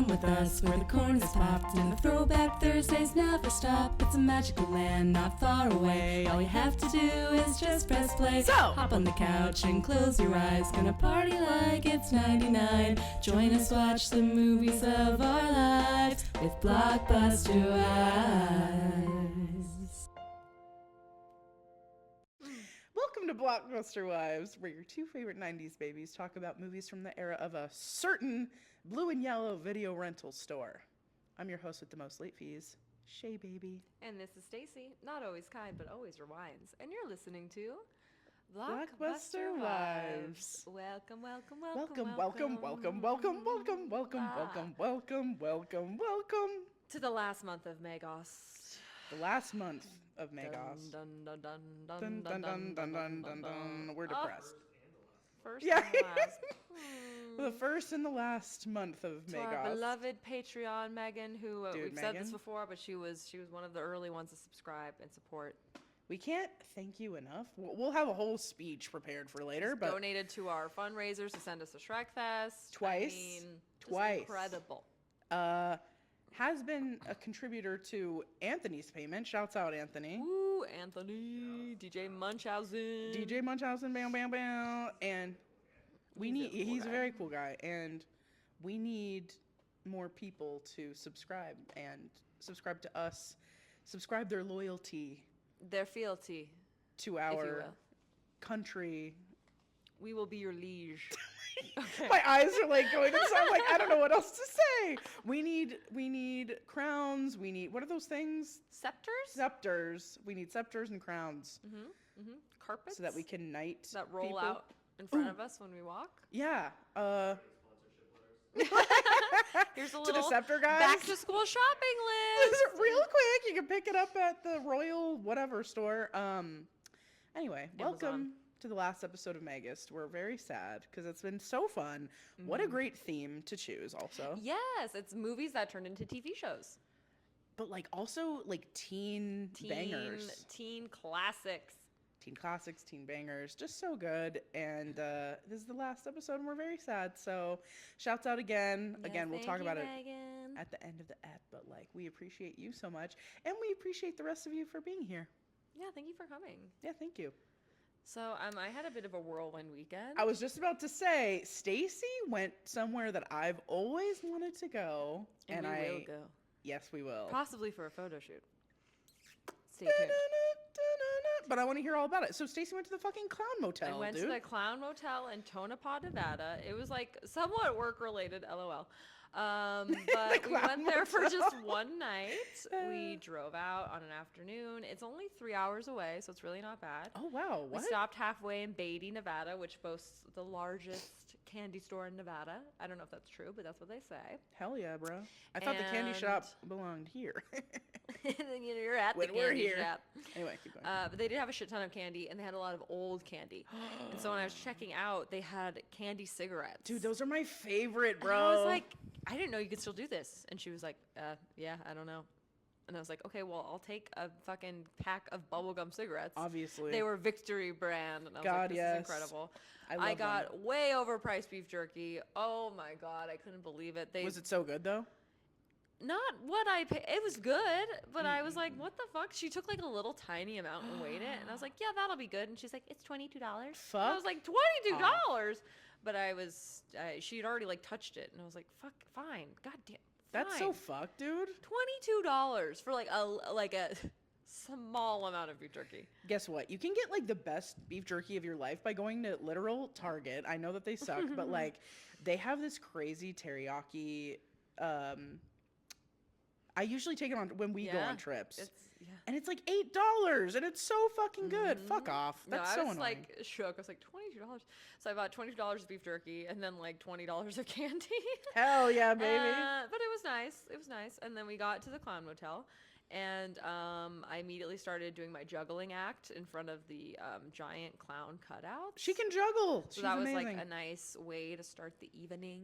Come with us where the corn is popped and the throwback Thursdays never stop. It's a magical land not far away. All you have to do is just press play. So hop on the couch and close your eyes. Gonna party like it's 99. Join us, watch the movies of our lives with Blockbuster Wives. welcome to Blockbuster Wives, where your two favorite 90s babies talk about movies from the era of a certain blue and yellow video rental store. I'm your host with the most late fees, Shay Baby. And this is Stacy, not always kind, but always rewinds. And you're listening to Blockbuster Wives. Welcome, welcome, Welcome, welcome, welcome, welcome, welcome, welcome, welcome, welcome to the last month of MEGUST. the last month of MEGUST. Dun, dun, dun, dun, Dun, dun, dun, dun, dun, dun, dun. We're depressed. First Yeah. and last. The first and the last month of To our MEGUST. beloved Patreon Megan, who Dude, we've said this Megan? before, but she was one of the early ones to subscribe and support. We can't thank you enough. We'll have a whole speech prepared for later, but Donated to our fundraisers to send us to Shrek Fest. Twice. I mean, just Twice. incredible. has been a contributor to Anthony's payment. Shouts out, Anthony. Ooh, Anthony, DJ Munchausen. DJ Munchausen, bam, bam, bam. And he's a very cool guy. And we need more people to subscribe to us, subscribe their loyalty Their fealty, to if you our will. country. We will be your liege. My eyes are like going, so I'm like, I don't know what else to say. We need crowns. We need, what are those things? Scepters? Scepters. We need scepters and crowns. Carpets? So that we can knight that roll people. out in front of us when we walk. Yeah. Here's a To little the scepter guys. back to school shopping list. Real quick, you can pick it up at the Royal whatever store. Anyway, welcome to the last episode of MEGUST. We're very sad because it's been so fun. What a great theme to choose also. Yes, it's movies that turned into TV shows. But like also like teen bangers. Teen classics. Teen classics, teen bangers, just so good. And this is the last episode and we're very sad. So shouts out again. Yes, Again, we'll thank talk you, about Megan. it at the end of the ep, but like we appreciate you so much. And we appreciate the rest of you for being here. Yeah, thank you for coming. Yeah, thank you. So I had a bit of a whirlwind weekend. I was just about to say, Stacy went somewhere that I've always wanted to go. and we will go. Yes, we will. Possibly for a photo shoot. Stay tuned. But I want to hear all about it. So Stacy went to the fucking Clown Motel, I went dude. to the Clown Motel in Tonopah, Nevada. It was like somewhat work related, LOL. But we went there for just one night. We drove out on an afternoon. It's only 3 hours away, so it's really not bad. Oh, wow. What? We stopped halfway in Beatty, Nevada, which boasts the largest candy store in Nevada. I don't know if that's true, but that's what they say. Hell yeah, bro. I thought the candy shop belonged here. And then you're at When the we're candy here. shop. Anyway, keep going. But they did have a shit ton of candy, and they had a lot of old candy. And so when I was checking out, they had candy cigarettes. Dude, those are my favorite, And bro. I was like, I didn't know you could still do this. And she was like, yeah, I don't know. And I was like, okay, well, I'll take a fucking pack of bubblegum cigarettes. Obviously. They were Victory brand. And I was God, like, this yes. is incredible. I love got way overpriced beef jerky. Oh my God, I couldn't believe it. Was it so good, though? Not what I paid. It was good, but I was like, what the fuck? She took like a little tiny amount and weighed it. And I was like, yeah, that'll be good. And she's like, it's $22. Fuck And I was like, $22? But she had already like touched it. And I was like, fuck, fine. God damn. That's so fine. fucked, dude. $22 for like a small amount of beef jerky. Guess what? You can get like the best beef jerky of your life by going to literal Target. I know that they suck, but like they have this crazy teriyaki. I usually take it on when we go on trips. And it's like $8 and it's so fucking good. Fuck off. That's so annoying. I was like shook. I was like, $22. So I bought $22 of beef jerky and then like $20 of candy. Hell yeah, baby. But it was nice. It was nice. And then we got to the Clown Motel And I immediately started doing my juggling act in front of the giant clown cutouts. She can juggle. So She's that was amazing. like a nice way to start the evening.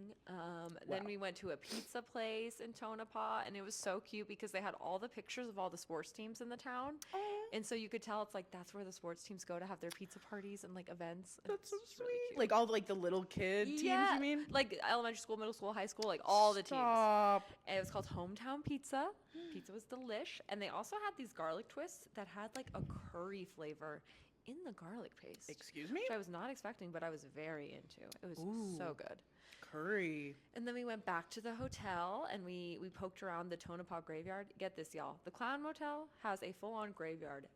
Then we went to a pizza place in Tonopah, and it was so cute because they had all the pictures of all the sports teams in the town. Aw, And so you could tell it's like that's where the sports teams go to have their pizza parties and like events. And that's so it's sweet. really cute. Like all like the little kid teams, you mean? Like elementary school, middle school, high school, like all the teams. Stop. And it was called Hometown Pizza. Pizza was delish. And they also had these garlic twists that had like a curry flavor in the garlic paste. Excuse me? Which I was not expecting, but I was very into. It was so good. Curry. And then we went back to the hotel and we poked around the Tonopah graveyard. Get this, y'all. The Clown Motel has a full-on graveyard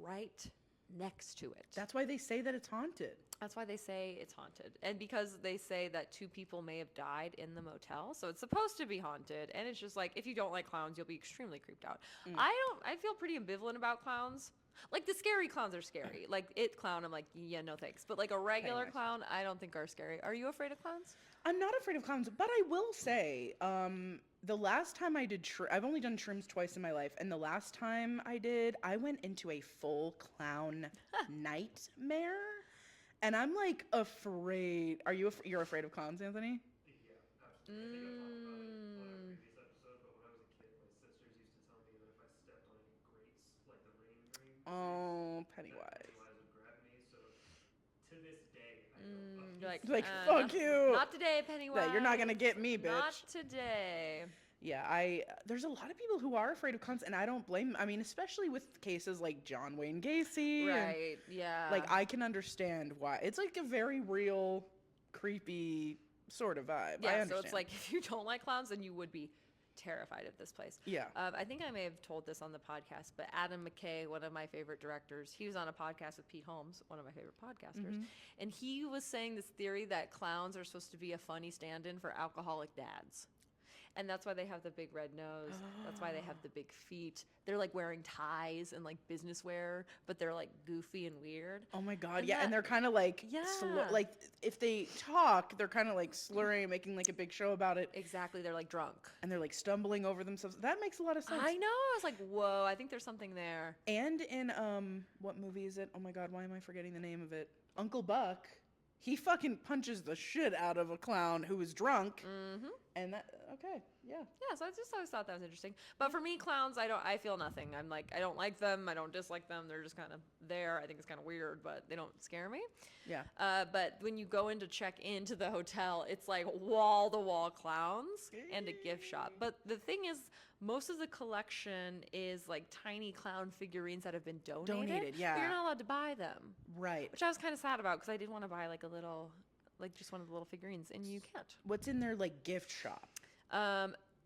right next to it. That's why they say that it's haunted. That's why they say it's haunted. And because they say that 2 people may have died in the motel. So it's supposed to be haunted. And it's just like, if you don't like clowns, you'll be extremely creeped out. I feel pretty ambivalent about clowns. Like the scary clowns are scary. Like It Clown, I'm like, yeah, no thanks. But like a regular Pennywise. clown, I don't think are scary. Are you afraid of clowns? I'm not afraid of clowns, but I will say, the last time I did, I've only done shrooms twice in my life, and the last time I did, I went into a full clown nightmare, and I'm like afraid. Are you? You're afraid of clowns, Anthony? Yeah, absolutely. I think I've talked about it in a previous episode, but when I was a kid, my sisters used to tell me that if I stepped on any grates, like the rain dream, Oh, that Pennywise. Pennywise would grab me. So to this day, I know. You're like, Like, fuck you. Not today, Pennywise. Yeah, you're not gonna get me, bitch. Not today. Yeah, there's a lot of people who are afraid of clowns, and I don't blame them. I mean, especially with cases like John Wayne Gacy. and, Right, yeah. like, I can understand why. It's like a very real, creepy sort of vibe. I yeah, understand. so it's like if you don't like clowns, then you would be terrified of this place. Yeah. I think I may have told this on the podcast, but Adam McKay, one of my favorite directors, he was on a podcast with Pete Holmes, one of my favorite podcasters, and he was saying this theory that clowns are supposed to be a funny stand-in for alcoholic dads. And that's why they have the big red nose. That's why they have the big feet. They're like wearing ties and like business wear, but they're like goofy and weird. Oh my god, And yeah, that- and they're kind of like, Yeah. like if they talk, they're kind of like slurring, making like a big show about it, Exactly, they're like drunk. and they're like stumbling over themselves. That makes a lot of sense. I know. I was like, whoa, I think there's something there. And in what movie is it? Oh my god, why am I forgetting the name of it? Uncle Buck. He fucking punches the shit out of a clown who is drunk. Mm-hmm. And that yeah. Yeah, so I just always thought that was interesting. But for me, clowns, I feel nothing. I'm like, I don't like them. I don't dislike them. They're just kind of there. I think it's kind of weird, but they don't scare me. Yeah. But when you go in to check into the hotel, it's like wall-to-wall clowns and a gift shop. But the thing is, most of the collection is like tiny clown figurines that have been donated. yeah. But you're not allowed to buy them, Right. which I was kind of sad about because I did want to buy like a little, like just one of the little figurines, and you can't. What's in their like gift shop?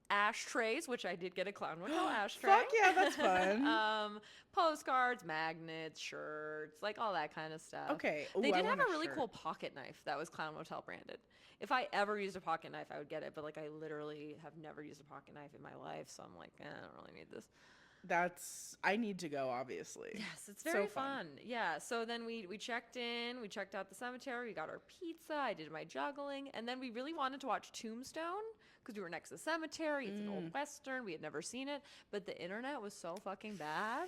Ashtrays, which I did get a Clown Motel ashtray. Fuck yeah, that's fun. Postcards, magnets, shirts, like all that kind of stuff. Okay. Ooh, They I did have want a really shirt. cool pocket knife that was Clown Motel branded. If I ever used a pocket knife, I would get it, but like I literally have never used a pocket knife in my life, so I'm like, I don't really need this. I need to go, obviously. Yes, it's So very fun. fun. Yeah, so then we checked in, we checked out the cemetery, we got our pizza, I did my juggling, and then we really wanted to watch Tombstone because we were next to the cemetery. It's an old Western. We had never seen it, but the internet was so fucking bad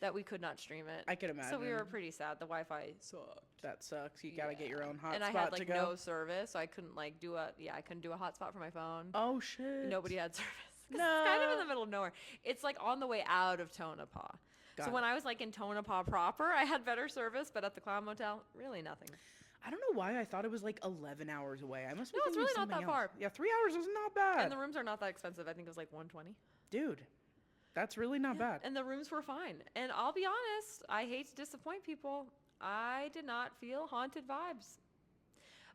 that we could not stream it. I could imagine. So we were pretty sad. The Wi-Fi sucked. That sucks. You gotta get your own hotspot And I had to like go. no service, so I couldn't like I couldn't do a hotspot for my phone. Oh shit. Nobody had service. 'Cause it's kind of in the middle of nowhere. It's like on the way out of Tonopah. Got So it. when I was like in Tonopah proper, I had better service, but at the Clown Motel, really nothing. I don't know why I thought it was like 11 hours away. I must be No, it's thinking of really not something that else. far. Yeah, 3 hours is not bad. And the rooms are not that expensive. I think it was like $120. Dude, that's really not bad. And the rooms were fine. And I'll be honest, I hate to disappoint people. I did not feel haunted vibes.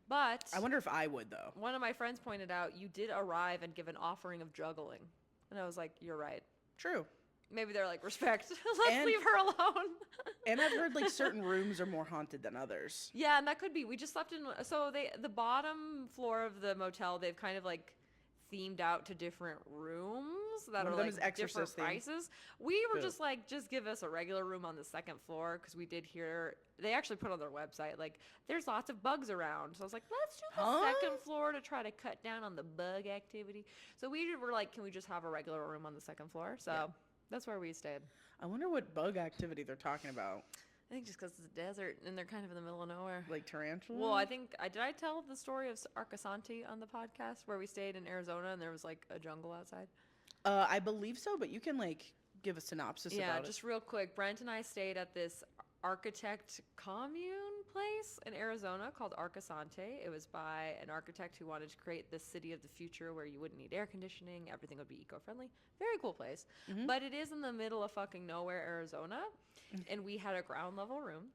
But I wonder if I would though. one of my friends pointed out you did arrive and give an offering of juggling. And I was like, you're right. True. Maybe they're like, respect. Let's And- leave her alone. And I've heard like certain rooms are more haunted than others. Yeah, and that could be. We just slept in. So the bottom floor of the motel, they've kind of like themed out to different rooms that One are of them like is different Exorcist themed. prices. We were Good. just like, just give us a regular room on the second floor because we did hear they actually put on their website like there's lots of bugs around. So I was like, let's do the Huh? second floor to try to cut down on the bug activity. So we were like, can we just have a regular room on the second floor? So That's where we stayed. I wonder what bug activity they're talking about. I think just because it's a desert and they're kind of in the middle of nowhere. Like tarantula? Well, I think did I tell the story of Arcasanti on the podcast where we stayed in Arizona and there was like a jungle outside? I believe so, but you can like give a synopsis Yeah, about it. just real quick. Brent and I stayed at this architect commune place in Arizona called Arcasante. It was by an architect who wanted to create this city of the future where you wouldn't need air conditioning, everything would be eco-friendly. Very cool place. Mhm. But it is in the middle of fucking nowhere, Arizona, and we had a ground level room,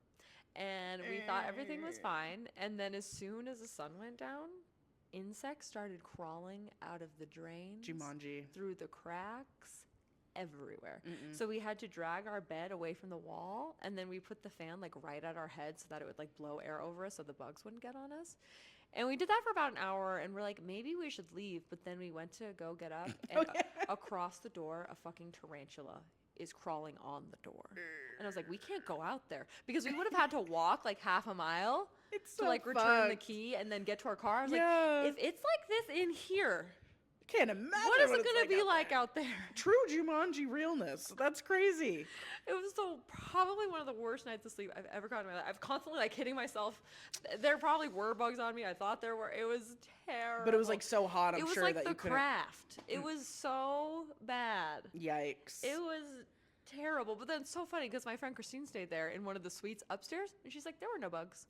and we thought everything was fine. And then as soon as the sun went down, insects started crawling out of the drains, Jumanji. through the cracks, everywhere. So we had to drag our bed away from the wall, and then we put the fan like right at our head so that it would like blow air over us so the bugs wouldn't get on us. And we did that for about an hour, and we're like, maybe we should leave. But then we went to go get up, and across the door, a fucking tarantula is crawling on the door. And I was like, we can't go out there, because we would have had to walk like half a mile It's to so like return the fucked. key and then get to our car. I was Yeah. like, if it's like this in here, Can't imagine what is it it's going to be like there. out there? True Jumanji realness. That's crazy. It was probably one of the worst nights of sleep I've ever gotten in my life. I've constantly like hitting myself. There probably were bugs on me. I thought there were. It was terrible. But it was like so hot, I'm it was sure like that the you couldn't. craft. It was so bad. Yikes. It was terrible. But then it's so funny because my friend Christine stayed there in one of the suites upstairs, and she's like, there were no bugs.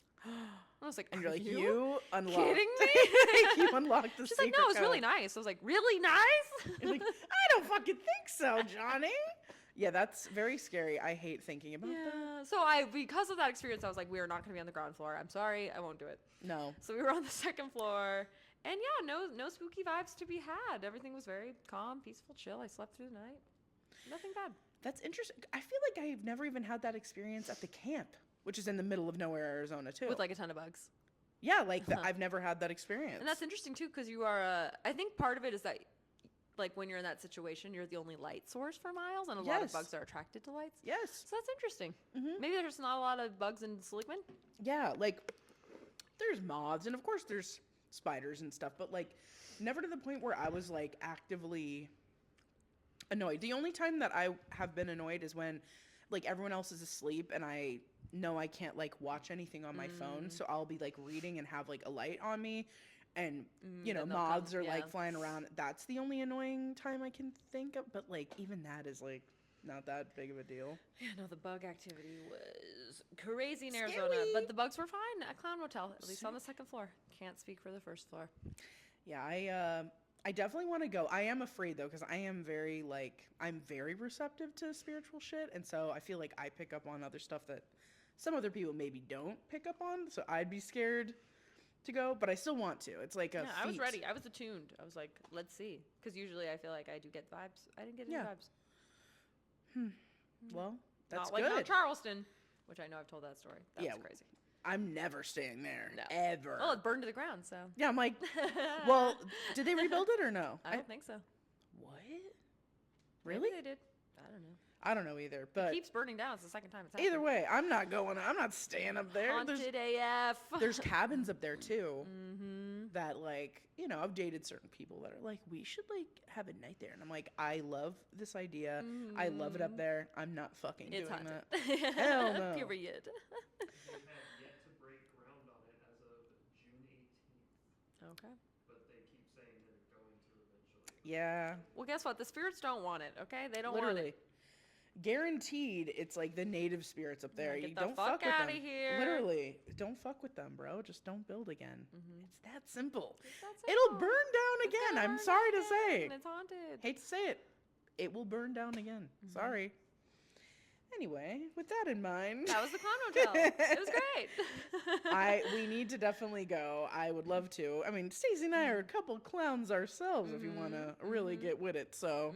I was like, And you're "Are like, you unlocked. kidding me? You unlocked the She's like, secret no, it was really code. nice. I was like, really nice? You're like, I don't fucking think so, Johnny. Yeah, that's very scary. I hate thinking about that. Yeah. So because of that experience, I was like, we are not going to be on the ground floor. I'm sorry, I won't do it. No. So we were on the second floor, and yeah, no spooky vibes to be had. Everything was very calm, peaceful, chill. I slept through the night. Nothing bad. That's interesting. I feel like I've never even had that experience at the camp, which is in the middle of nowhere, Arizona, too. With like a ton of bugs. Yeah, like I've never had that experience. And that's interesting too, because you are. I think part of it is that, like, when you're in that situation, you're the only light source for miles, and a lot of Yes. bugs are attracted to lights. Yes. So that's interesting. Mhm. Maybe there's not a lot of bugs in Seligman. Yeah, like there's moths and of course there's spiders and stuff, but like never to the point where I was like actively annoyed. The only time that I have been annoyed is when like everyone else is asleep and I know I can't like watch anything on my phone, so I'll be like reading and have like a light on me, and you know and they'll moths come, are like yeah. flying around. That's the only annoying time I can think of, but like even that is like not that big of a deal. Yeah, no, the bug activity was crazy in Arizona, Scary. but the bugs were fine at Clown Motel, at least on the second floor. Can't speak for the first floor. Yeah, I definitely want to go. I am afraid though, because I am very like I'm very receptive to spiritual shit, and so I feel like I pick up on other stuff that some other people maybe don't pick up on. So I'd be scared to go, but I still want to. It's like a Yeah, I was feat. ready. I was attuned. I was like, let's see, because usually I feel like I do get vibes. I didn't get any Yeah. vibes. Well, that's Not like good. Mount Charleston, which I know I've told that story. That Yeah. was crazy. I'm never staying there. No. Ever. Well, it burned to the ground, so. Yeah, I'm like, well, did they rebuild it or no? I don't think so. What? Maybe Really? they did. I don't know. I don't know either, It but keeps burning down. It's the second time it's happened. either way, I'm not going. I'm not staying up there. Haunted AF. There's cabins up there too. Mm-hmm. That like, you know, I've dated certain people that are like, we should like have a night there, and I'm like, I love this idea. I love it up there. I'm not fucking It's doing haunted. that. Hell no. Period. They have yet to break ground on it as of June 18th, Okay. but they keep saying they're going to eventually. Yeah, Well, guess what? The spirits don't want it, okay? They don't literally. want it. Guaranteed, it's like the native spirits up there. get You the don't fuck with outta them. here. Literally, don't fuck with them, bro. Just don't build again. It's that simple. That's It'll all. burn down It's gonna again. I'm burn sorry down to say. again. It's haunted. Hate to say it. It will burn down again. Sorry. Anyway, with that in mind, That was the Clown Motel. It was great. we need to definitely go. I would love to. I mean, Stacey and I are a couple clowns ourselves if you want to really get with it. So,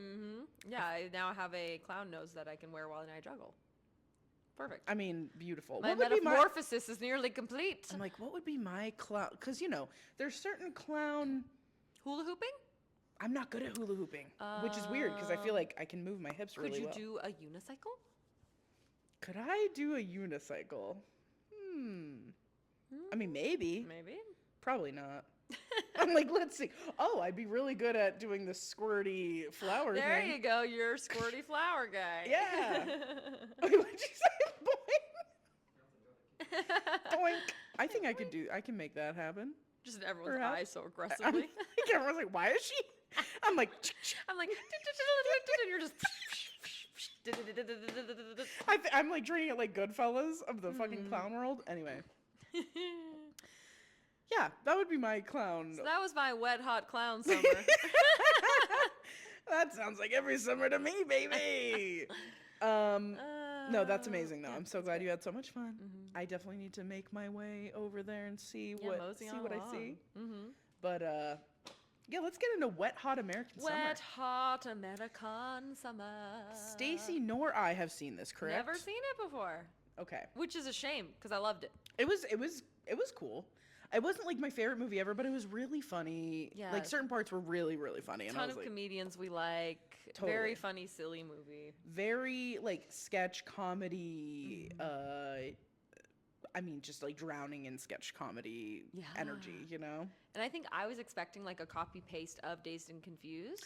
Yeah, I now have a clown nose that I can wear while I juggle. Perfect. I mean, beautiful. My What would be my metamorphosis is nearly complete. I'm like, what would be my clown? Because, you know, there's certain clown. Hula hooping? I'm not good at hula hooping, which is weird because I feel like I can move my hips Could really you well. do a unicycle? Could I do a unicycle? I mean, maybe. Maybe. Probably not. I'm like, let's see. Oh, I'd be really good at doing the squirty flower There thing. you go. You're a squirty flower guy. Yeah. Wait, what'd you say? Boing. Boink. I think I can make that happen. Just in everyone's Perhaps. eyes so I'm aggressively. like, everyone's like, why is she? I'm like, I'm like, and you're just. I'm like treating it like Goodfellas of the fucking clown world. Anyway. Yeah, that would be my clown. So that was my wet hot clown summer. That sounds like every summer to me, baby. No, that's amazing though. Yeah, I'm so glad you had so much fun. I definitely need to make my way over there and see what I see. But yeah, let's get into wet hot American summer. Wet hot American summer. Stacy nor I have seen this, correct? Never seen it before. Okay. Which is a shame because I loved it. It was cool. It wasn't like my favorite movie ever, but it was really funny. Yeah. Like certain parts were really, really funny. A And I ton was of like, comedians we like. Totally. Very funny, silly movie. very like sketch comedy. I mean, just like drowning in sketch comedy energy, you know? And I think I was expecting like a copy paste of Dazed and Confused.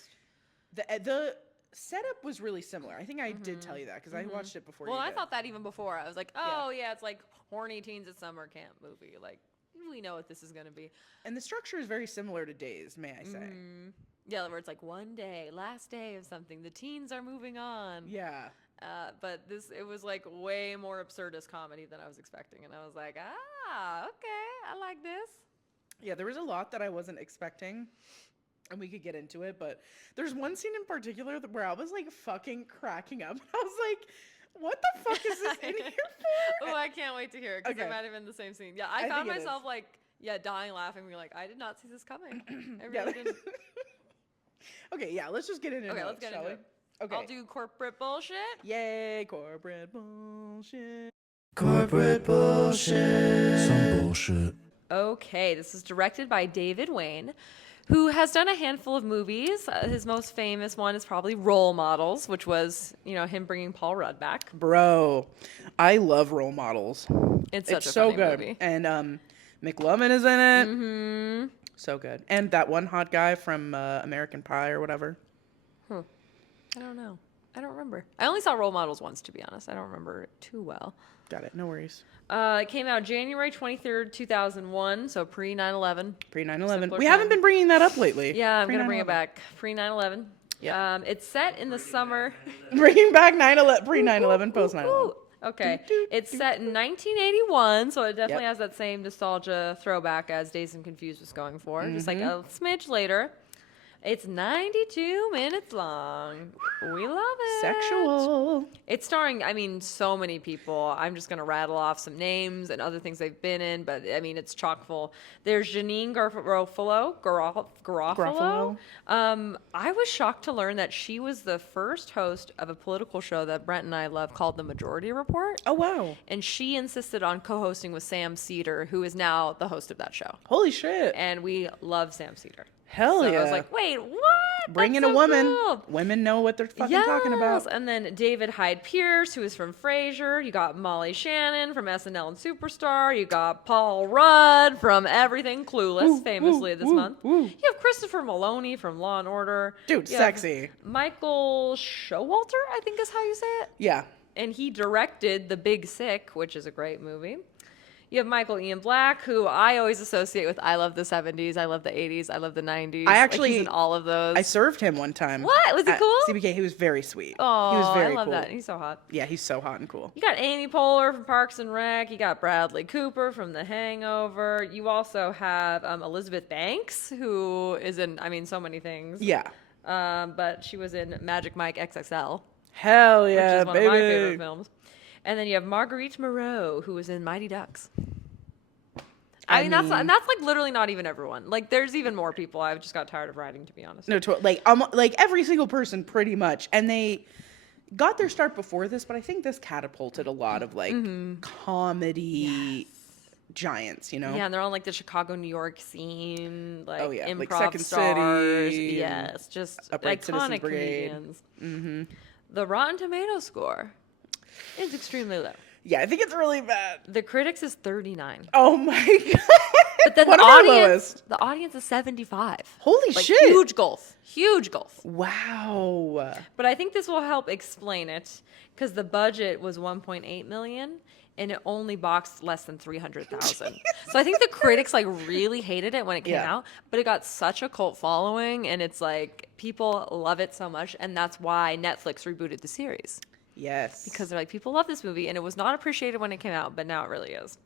The setup was really similar. I think I did tell you that because I watched it before. Well, you I did. thought that even before. I was like, oh yeah, it's like horny teens at summer camp movie. Like we know what this is gonna be. And the structure is very similar to Dazed, may I say? Yeah, where it's like one day, last day of something. The teens are moving on. Yeah. But it was like way more absurdist comedy than I was expecting, and I was like, okay, I like this. Yeah, there was a lot that I wasn't expecting, and we could get into it, but there's one scene in particular where I was like fucking cracking up. I was like, what the fuck is this in here for? Oh, I can't wait to hear it because Okay. it might have been the same scene. Yeah, I found myself like, dying laughing, being like, I did not see this coming. I really didn't. Okay, yeah, let's just get into it. Okay, let's get into it. Okay. I'll do corporate bullshit. Yay, corporate bullshit. Corporate bullshit. Some bullshit. Okay, this is directed by David Wayne, who has done a handful of movies. His most famous one is probably Role Models, which was, him bringing Paul Rudd back. Bro, I love Role Models. It's such a so funny good. movie. And McLovin is in it. Mm-hmm. So good. And that one hot guy from American Pie or whatever. I don't know. I don't remember. I only saw Role Models once, to be honest. I don't remember it too well. Got it. No worries. It came out January 23rd, 2001, so pre 9/11. Pre 9/11. Simpler We haven't time. been bringing that up lately. Yeah, I'm going to bring it back. Pre 9/11. Yeah. It's set in the summer. Bringing back 9/11, pre 9/11, post 9/11. Okay. It's set in 1981, so it definitely has that same nostalgia throwback as Dazed and Confused was going for. Just like a smidge later. It's 92 minutes long. We love it. Sexual. It's starring, so many people. I'm just going to rattle off some names and other things they've been in, but, it's chock full. There's Janine Garofalo. I was shocked to learn that she was the first host of a political show that Brent and I love called The Majority Report. Oh, wow. And she insisted on co-hosting with Sam Cedar, who is now the host of that show. Holy shit. And we love Sam Cedar. Hell So yeah. I was like, wait, what? Bring in That's a so woman. cool. Women know what they're fucking talking about. And then David Hyde Pierce, who is from Frasier. You got Molly Shannon from SNL and Superstar. You got Paul Rudd from Everything Clueless, famously this month. You have Christopher Maloney from Law and Order. Dude, You have sexy. Michael Showalter, I think is how you say it. Yeah. And he directed The Big Sick, which is a great movie. You have Michael Ian Black, who I always associate with I love the 70s, I love the 80s, I love the 90s. I actually, he's in all of those. I served him one time. What? Was he at cool? CBK. He was very sweet. Oh, he was very I love cool. that. He's so hot. Yeah, he's so hot and cool. You got Amy Poehler from Parks and Rec. You got Bradley Cooper from The Hangover. You also have Elizabeth Banks, who is in, so many things. Yeah. But she was in Magic Mike XXL, Hell yeah, which is one baby. of my favorite films. And then you have Marguerite Moreau, who was in Mighty Ducks. That's like literally not even everyone. Like, there's even more people. I just got tired of writing, to be honest. No, like every single person, pretty much, and they got their start before this, but I think this catapulted a lot of like comedy giants, you know? Yeah, and they're on like the Chicago, New York scene, like improv like Second stars. City, Yes, just Upright Citizens iconic Brigade. comedians. The Rotten Tomato score is extremely low. Yeah, I think it's really bad. The critics is 39. Oh my god. But then One of our lowest. the audience is 75. Holy Like, shit. huge gulf. Huge gulf. Wow. But I think this will help explain it because the budget was 1.8 million and it only boxed less than 300,000. So I think the critics like really hated it when it came out, but it got such a cult following and it's like people love it so much, and that's why Netflix rebooted the series. Yes. Because they're like, people love this movie and it was not appreciated when it came out, but now it really is.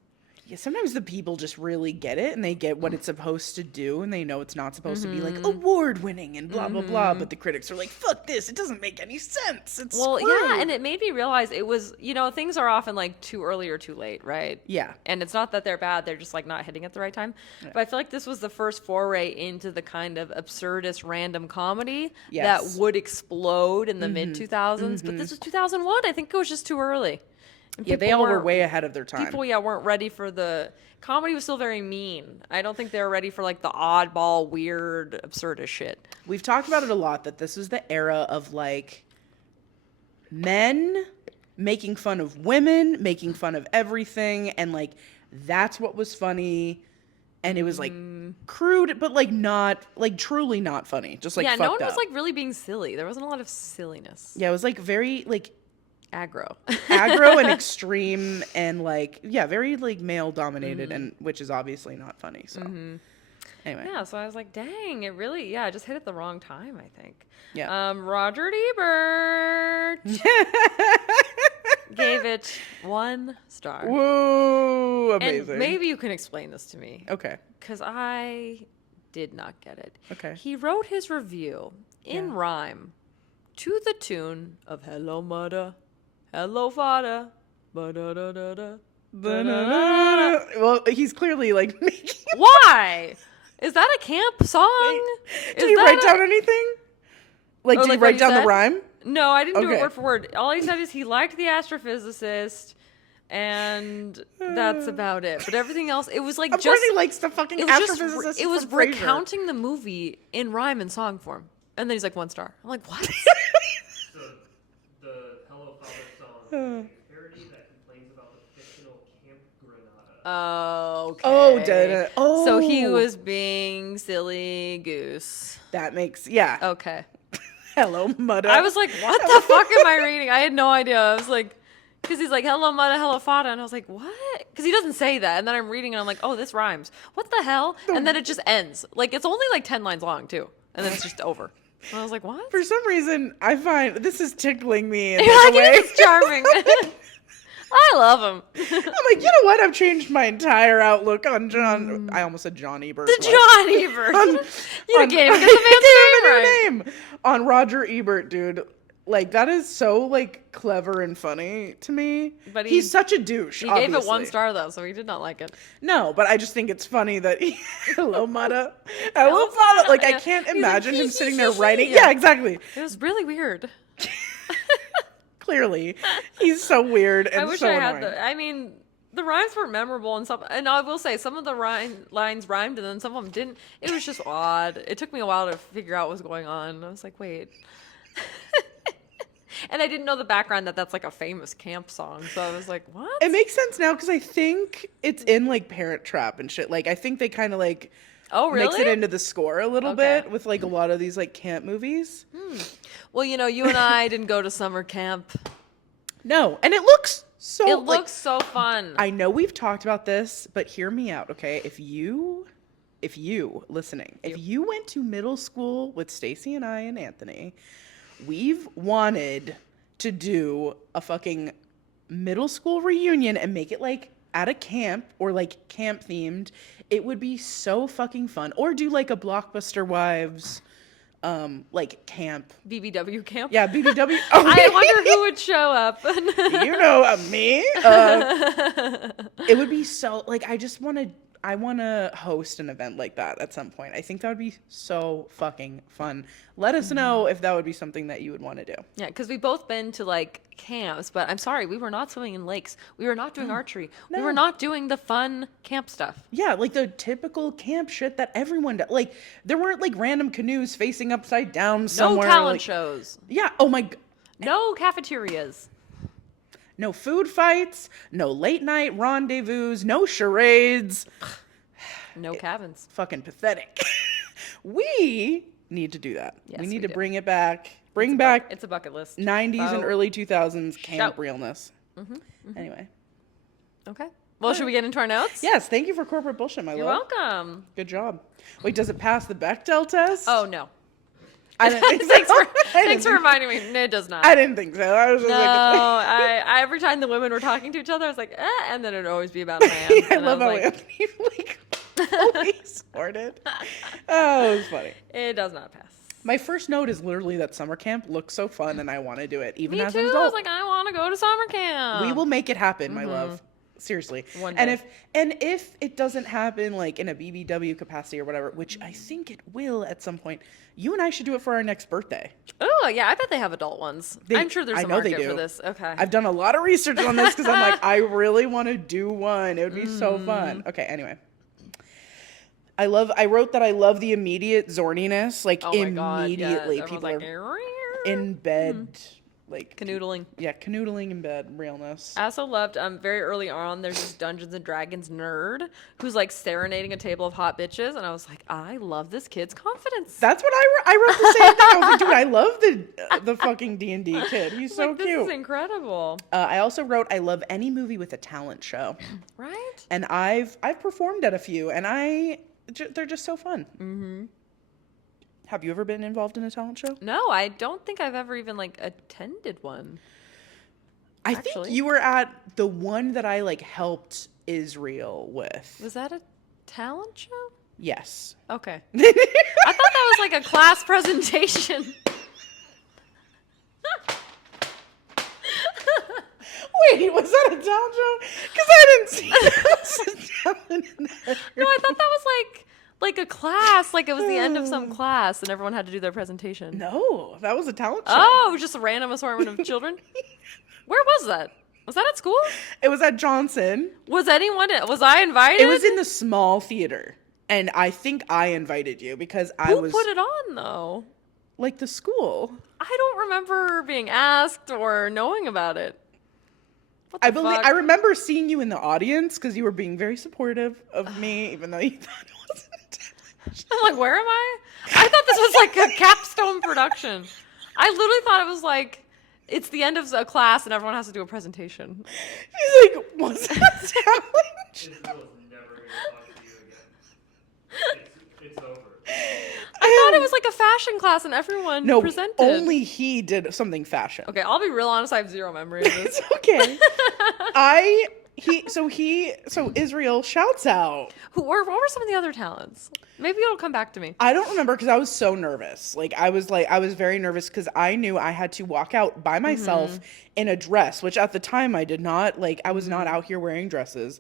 Yeah, sometimes the people just really get it and they get what it's supposed to do and they know it's not supposed to be like award winning and blah blah blah, but the critics are like, fuck this, it doesn't make any sense. It's screwed. Yeah, and it made me realize it was, things are often like too early or too late, right? Yeah. And it's not that they're bad, they're just like not hitting at the right time. Yeah. But I feel like this was the first foray into the kind of absurdist random comedy that would explode in the mid 2000s, but this was 2001. I think it was just too early. Yeah, they all were way ahead of their time. People, weren't ready for the comedy. Was still very mean. I don't think they were ready for like the oddball, weird, absurdist shit. We've talked about it a lot that this was the era of like men making fun of women, making fun of everything, and like that's what was funny. And it was like crude, but like not like truly not funny. Just like fucked no one up. was like really being silly. There wasn't a lot of silliness. Yeah, it was like very like aggro and extreme and like very like male dominated, and which is obviously not funny. So anyway, so I was like, dang, it really I just hit it the wrong time, I think. Roger Ebert gave it 1 star. Whoa, amazing. And maybe you can explain this to me. Okay. Because I did not get it. Okay. He wrote his review in rhyme to the tune of Hello Mudda, Hello Fada, ba-da-da-da-da. Well, he's clearly like making. Why? Is that a camp song? Did he write down anything? Like, did he write down the rhyme? No, I didn't do it word for word. All he said is he liked the astrophysicist, and that's about it. But everything else, it was like of course he likes the fucking astrophysicist. It was recounting the movie in rhyme and song form, and then he's like 1 star. I'm like, what? So the Hello Father song is a parody that complains about the fictional Camp Granada. Oh, okay. So he was being silly goose. That makes Okay. Hello Mudda. I was like, what the fuck am I reading? I had no idea. I was like, because he's like, hello Mudda, hello Fada, and I was like, what? Because he doesn't say that, and then I'm reading and I'm like, oh, this rhymes. What the hell? And then it just ends. Like, it's only like 10 lines long too, and then it's just over. And I was like, what? For some reason, I find this is tickling me in You're a like, way. it's charming. I love him. I'm like, you know what? I've changed my entire outlook on John. I almost said John Ebert. The John Ebert. You can't even get the man's name right. On Roger Ebert, dude. Like, that is so, like, clever and funny to me. But he's such a douche, He gave it 1 star, though, so he did not like it. No, but I just think it's funny that hello, Mudda. Hello, Fada. Like, I can't imagine him sitting there writing. Yeah, exactly. It was really weird. Clearly. He's so weird and I wish so I had annoying. I mean, the rhymes were memorable and I will say some of the lines rhymed and then some of them didn't. It was just odd. It took me a while to figure out what was going on. I was like, wait. And I didn't know the background that's like a famous camp song. So I was like, what? It makes sense now because I think it's in like Parent Trap and shit. Like, I think they kind of like mix it into the score a little bit with like a lot of these like camp movies. Well, you and I didn't go to summer camp. No, and it looks so. It looks so fun. I know we've talked about this, but hear me out, okay? If you listening, if you went to middle school with Stacy and I and Anthony, we've wanted to do a fucking middle school reunion and make it like at a camp or like camp themed. It would be so fucking fun. Or do like a Blockbuster Wives like camp. BBW camp? Yeah, BBW. Oh, I wonder who would show up. Me. It would be so like I want to host an event like that at some point. I think that would be so fucking fun. Let us know if that would be something that you would want to do. Yeah, because we've both been to like camps, but I'm sorry, we were not swimming in lakes. We were not doing archery. No. We were not doing the fun camp stuff. Yeah, like the typical camp shit that everyone does. Like, there weren't like random canoes facing upside down somewhere. No talent like, shows. Yeah, oh my God. No cafeterias. No food fights, no late night rendezvous, no charades. No cabins. Fucking pathetic. We need to do that. Yes, we need we to do. bring it back. Bring back It's a bucket list. 90s and Vote. early 2000s camp Shout. realness. Anyway. Okay. Well, should we get into our notes? Yes, thank you for corporate bullshit, my You're love. welcome. Good job. Wait, does it pass the Bechdel test? Oh, no. I didn't think so. Thanks for reminding me. No, it does not. I didn't think so. I was just No, like, I every time the women were talking to each other, I was like, and then it would always be about a man. I And love how was like, Anthony fully sorted. Oh, it was funny. it does not pass. My first note is literally that summer camp looks so fun and I want to do it, even Me as too. an I adult. was like, I want to go to summer camp. We will make it happen, my love. Seriously. One And day. if it doesn't happen like in a BBW capacity or whatever, which I think it will at some point, you and I should do it for our next birthday. Oh, yeah. I bet they have adult ones. I'm sure there's I a know they market do. for this. Okay. I've done a lot of research on this because I'm like, I really want to do one. It would be so fun. Okay, anyway. I wrote that I love the immediate zorniness. Like Oh my God, yes. immediately, Everyone's people like, are in bed, like canoodling. Yeah, canoodling in bed, realness. I also loved very early on there's this Dungeons and Dragons nerd who's like serenading a table of hot bitches, and I was like, I love this kid's confidence. That's what I wrote the same thing. I was like, dude, I love the fucking D&D kid. He's so like, cute. This is incredible. I also wrote I love any movie with a talent show, Right? and I've performed at a few, and they're just so fun. Mm-hmm. Have you ever been involved in a talent show? No, I don't think I've ever even like attended one. I think you were at the one that I like helped Israel with. Was that a talent show? Yes. Okay. I thought that was like a class presentation. Wait, was that a talent show? Because I didn't see talent in that. No, I thought that was like a class, like it was the end of some class and everyone had to do their presentation. No, that was a talent show. Oh, it was just a random assortment of children? Where was that? Was that at school? It was at Johnson. Was I invited? It was in the small theater. And I think I invited you because I Who was put it on though? like the school. I don't remember being asked or knowing about it. What the fuck? I remember seeing you in the audience because you were being very supportive of me, even though you thought it wasn't a talent show. I'm like, where am I? I thought this was like a capstone production. I literally thought it was like, it's the end of a class and everyone has to do a presentation. She's like, was that a talent show? Israel's never going to talk to you again. It's over. I thought it was like a fashion class and everyone No, presented. only he did something fashion. Okay, I'll be real honest. I have zero memory of this. It's okay. So Israel shouts out. What were some of the other talents? Maybe it'll come back to me. I don't remember because I was so nervous. I was very nervous because I knew I had to walk out by myself in a dress, which at the time I did not. I was not out here wearing dresses.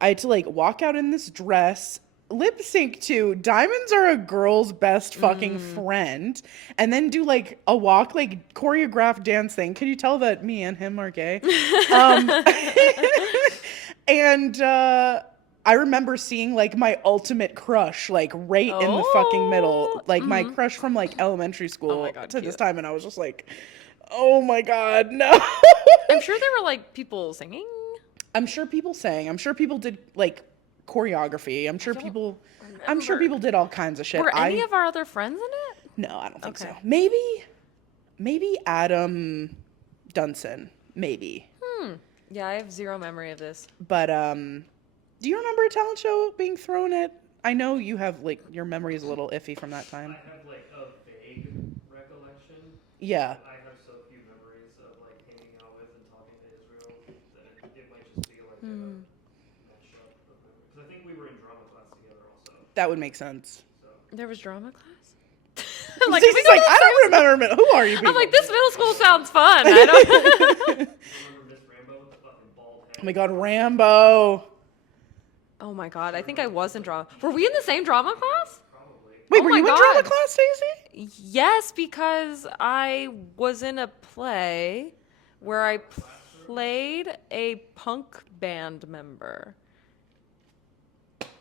I had to walk out in this dress, lip sync to "Diamonds Are a Girl's Best Fucking Friend," and then do a walk, choreographed dance thing. Can you tell that me and him are gay? And I remember seeing my ultimate crush right in the fucking middle, my crush from elementary school Oh my God, to this cute. time, and I was just like, oh my God, no. I'm sure there were people singing. I'm sure people sang. I'm sure people did choreography. I'm sure people did all kinds of shit. Were any of our other friends in it? No, I don't think so. Okay. Maybe Adam Dunson, maybe. Yeah, I have zero memory of this. But do you remember a talent show being thrown at? I know you have your memory is a little iffy from that I time. have a vague recollection. Yeah. I have so few memories of hanging out with and talking to Israel that it might just be a mashup of memories. Because I think we were in drama class together also. That would make sense. There was drama class? Stacey's I don't remember. Who are you people? I'm like, this middle school sounds fun. I don't. Remember Miss Rambo with the fucking bald head? Oh my God, Rambo. Oh my God, I think I was in drama. Were we in the same drama class? Probably. Wait, Oh were my you in drama God. class, Stacey? Yes, because I was in a play where I played a punk band member.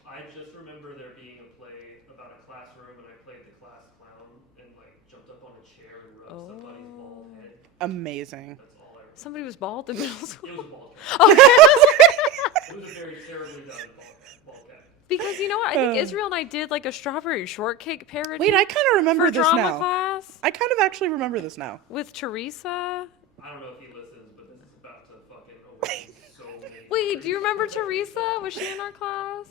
I just remember there being a play about a classroom and I played the class clown and jumped up on a chair and rubbed somebody's bald head. Amazing. That's all I Somebody was bald in middle It school. was a bald cat. Okay. It was a very terribly done bald cat. Because you know what? I think Israel and I did like a strawberry shortcake parody. Wait, I kind of remember for this drama now. class I kind of actually remember this now. with Teresa. I don't know if he listens, but this is about to fucking awaken so many. Wait, do you remember Teresa? Was she in our class?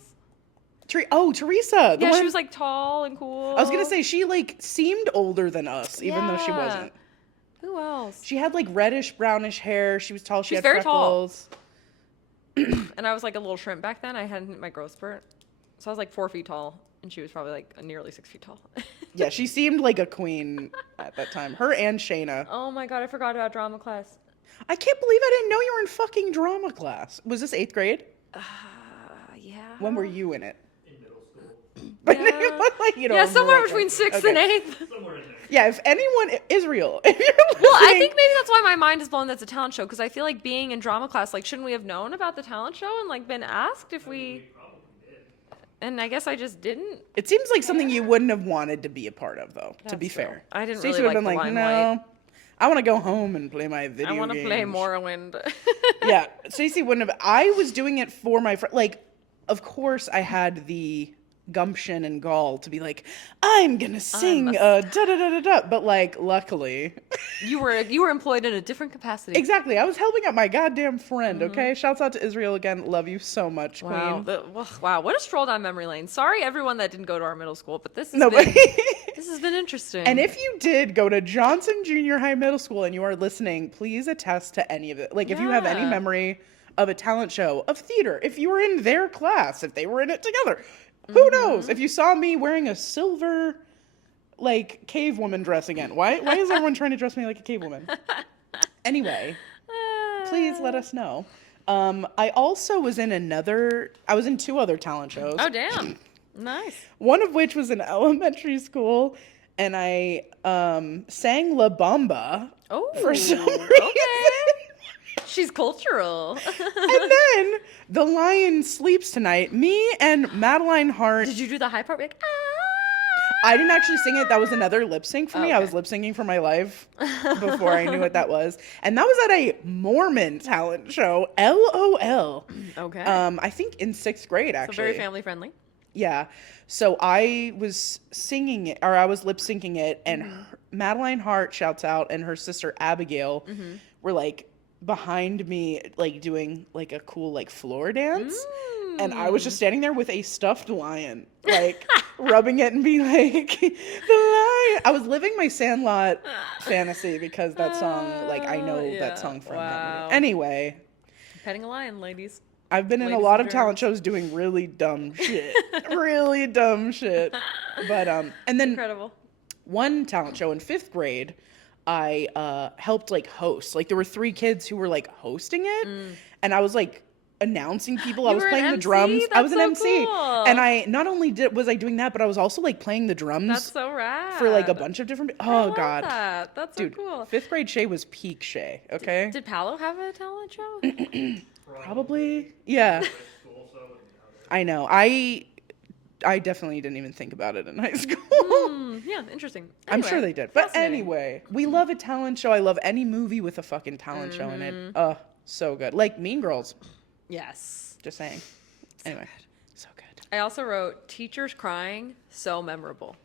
Teresa. Yeah, she was like tall and cool. I was gonna say she like seemed older than us, even though she Yeah. wasn't. Who else? She had like reddish brownish hair. She was tall. She She's had very tall. freckles. And I was like a little shrimp back then. I hadn't hit my growth spurt. So I was like 4 feet tall. And she was probably like nearly 6 feet tall. Yeah, she seemed like a queen at that time. Her and Shayna. Oh my god, I forgot about drama class. I can't believe I didn't know you were in fucking drama class. Was this 8th grade? Yeah. When were you in it? In middle school. Yeah. Like, you know, Yeah, somewhere right between there. 6th and Okay. 8th. Somewhere in there. Yeah, if anyone, Israel, if you're Well, I listening- think maybe that's why my mind is blown. That's a talent show because I feel like being in drama class, like, shouldn't we have known about the talent show and like been asked if We we? probably did. And I guess I just didn't. It seems like something you wouldn't have wanted to be a part of, though. To be That's true. fair, I didn't Stacey really would like have the been limelight. no, I want to go home and play my video I want to play games." Morrowind. Yeah, Stacey wouldn't have. I was doing it for my friend. Like, of course, I had the gumption and gall to be like, I'm gonna sing da da da da da. But like, luckily, you were employed in a different capacity. exactly, I was helping out my goddamn friend. Okay, shouts out to Israel again. Love you so much, Wow. Queen. Wow. What a stroll down memory lane. Sorry, everyone that didn't go to our middle school, but this has No, but. been this has been interesting. And if you did go to Johnson Junior High Middle School and you are listening, please attest to any of it. Like, if you have any Yeah. memory of a talent show, of theater, if you were in their class, if they were in it together, who knows? If you saw me wearing a silver, like, cave woman dress again. Why is everyone trying to dress me like a cave woman? Anyway, please let us know. I also was in I was in 2 other talent shows. Oh damn. Nice. One of which was in elementary school, and I sang La Bamba Oh. for some reason. Okay. She's cultural. And then The Lion Sleeps Tonight. Me and Madeline Hart. Did you do the high part? Like, I didn't actually sing it. That was another lip sync for me. I Okay. was lip syncing for my life before I knew what that was. And that was at a Mormon talent show. LOL. Okay. I think in 6th grade, So actually. very family friendly. Yeah. So I was singing it, or I was lip syncing it, and Madeline Hart, shouts out, and her sister Abigail were like behind me, like doing like a cool like floor dance. And I was just standing there with a stuffed lion, like rubbing it and being like, the lion. I was living my Sandlot fantasy because that song, like, I know yeah. that song from that Wow. movie. Anyway, Petting a lion, ladies. I've been in a Ladies lot and of talent germs. shows doing really dumb shit. Really dumb shit. But, and then Incredible. one talent show in 5th grade, I helped like host. Like, there were 3 kids who were like hosting it, and I was like announcing people. I You was were an playing the MC? drums. I was an That's so MC, cool. and I not only was I doing that, but I was also like playing the drums That's so rad. for like a bunch of different. I Oh love god, that. That's dude, so cool. 5th grade Shay was peak Shay. Okay, Did Paolo have a talent show? probably. Yeah, School, so I know. I definitely didn't even think about it in high school. Yeah, interesting. I'm sure Anyway, they did. But fascinating. anyway, we love a talent show. I love any movie with a fucking talent show in it. So good. Like Mean Girls. Yes. Just saying. Anyway, so good. I also wrote teachers crying, so memorable.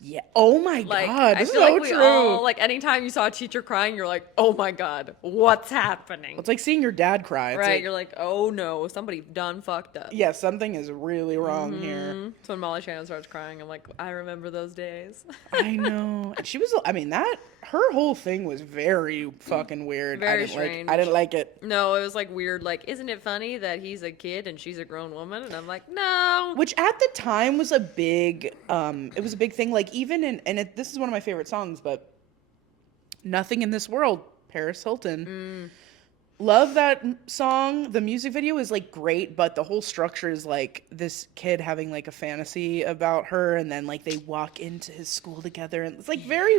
Yeah. Oh my Like god. I This is feel so like we true. all like anytime you saw a teacher crying, you're like, oh my god, what's happening? It's like seeing your dad cry. It's Right, like, you're like, oh no, somebody done fucked up. yeah, something is really wrong here. So when Molly Shannon starts crying, I'm like, I remember those days. I know. And she was. I mean, her whole thing was very fucking weird. Very I strange. didn't like it. No, it was like weird. Like, isn't it funny that he's a kid and she's a grown woman? And I'm like, no. Which at the time was a big, it was a big thing. Like even this is one of my favorite songs, but Nothing in This World, Paris Hilton. Love that song. The music video is like great, but the whole structure is like this kid having like a fantasy about her, and then like they walk into his school together, and it's like very,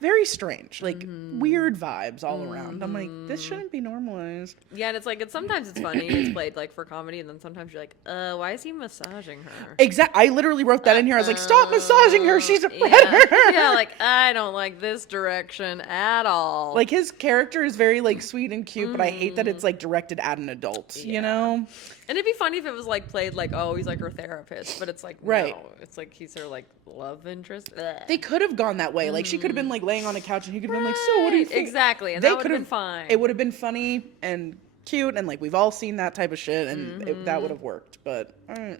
very strange, like weird vibes all around. I'm like, this shouldn't be normalized. Yeah, and it's like sometimes it's funny, it's played like for comedy, and then sometimes you're like, why is he massaging her? Exactly. I literally wrote that in here. I was like, stop massaging her. She's a predator. Yeah, like I don't like this direction at all. Like his character is very like sweet and cute, but I hate that it's like directed at an adult, you know? And it'd be funny if it was like played like, oh, he's like her therapist, but it's like, Right. no, it's like he's her like love interest. Ugh. They could have gone that way. Like she could have been like laying on a couch and he could have been like, so what do you Right, think? exactly, and They that would have could've- been fine. It would have been funny and cute, and like we've all seen that type of shit, and that would have worked. But Yeah.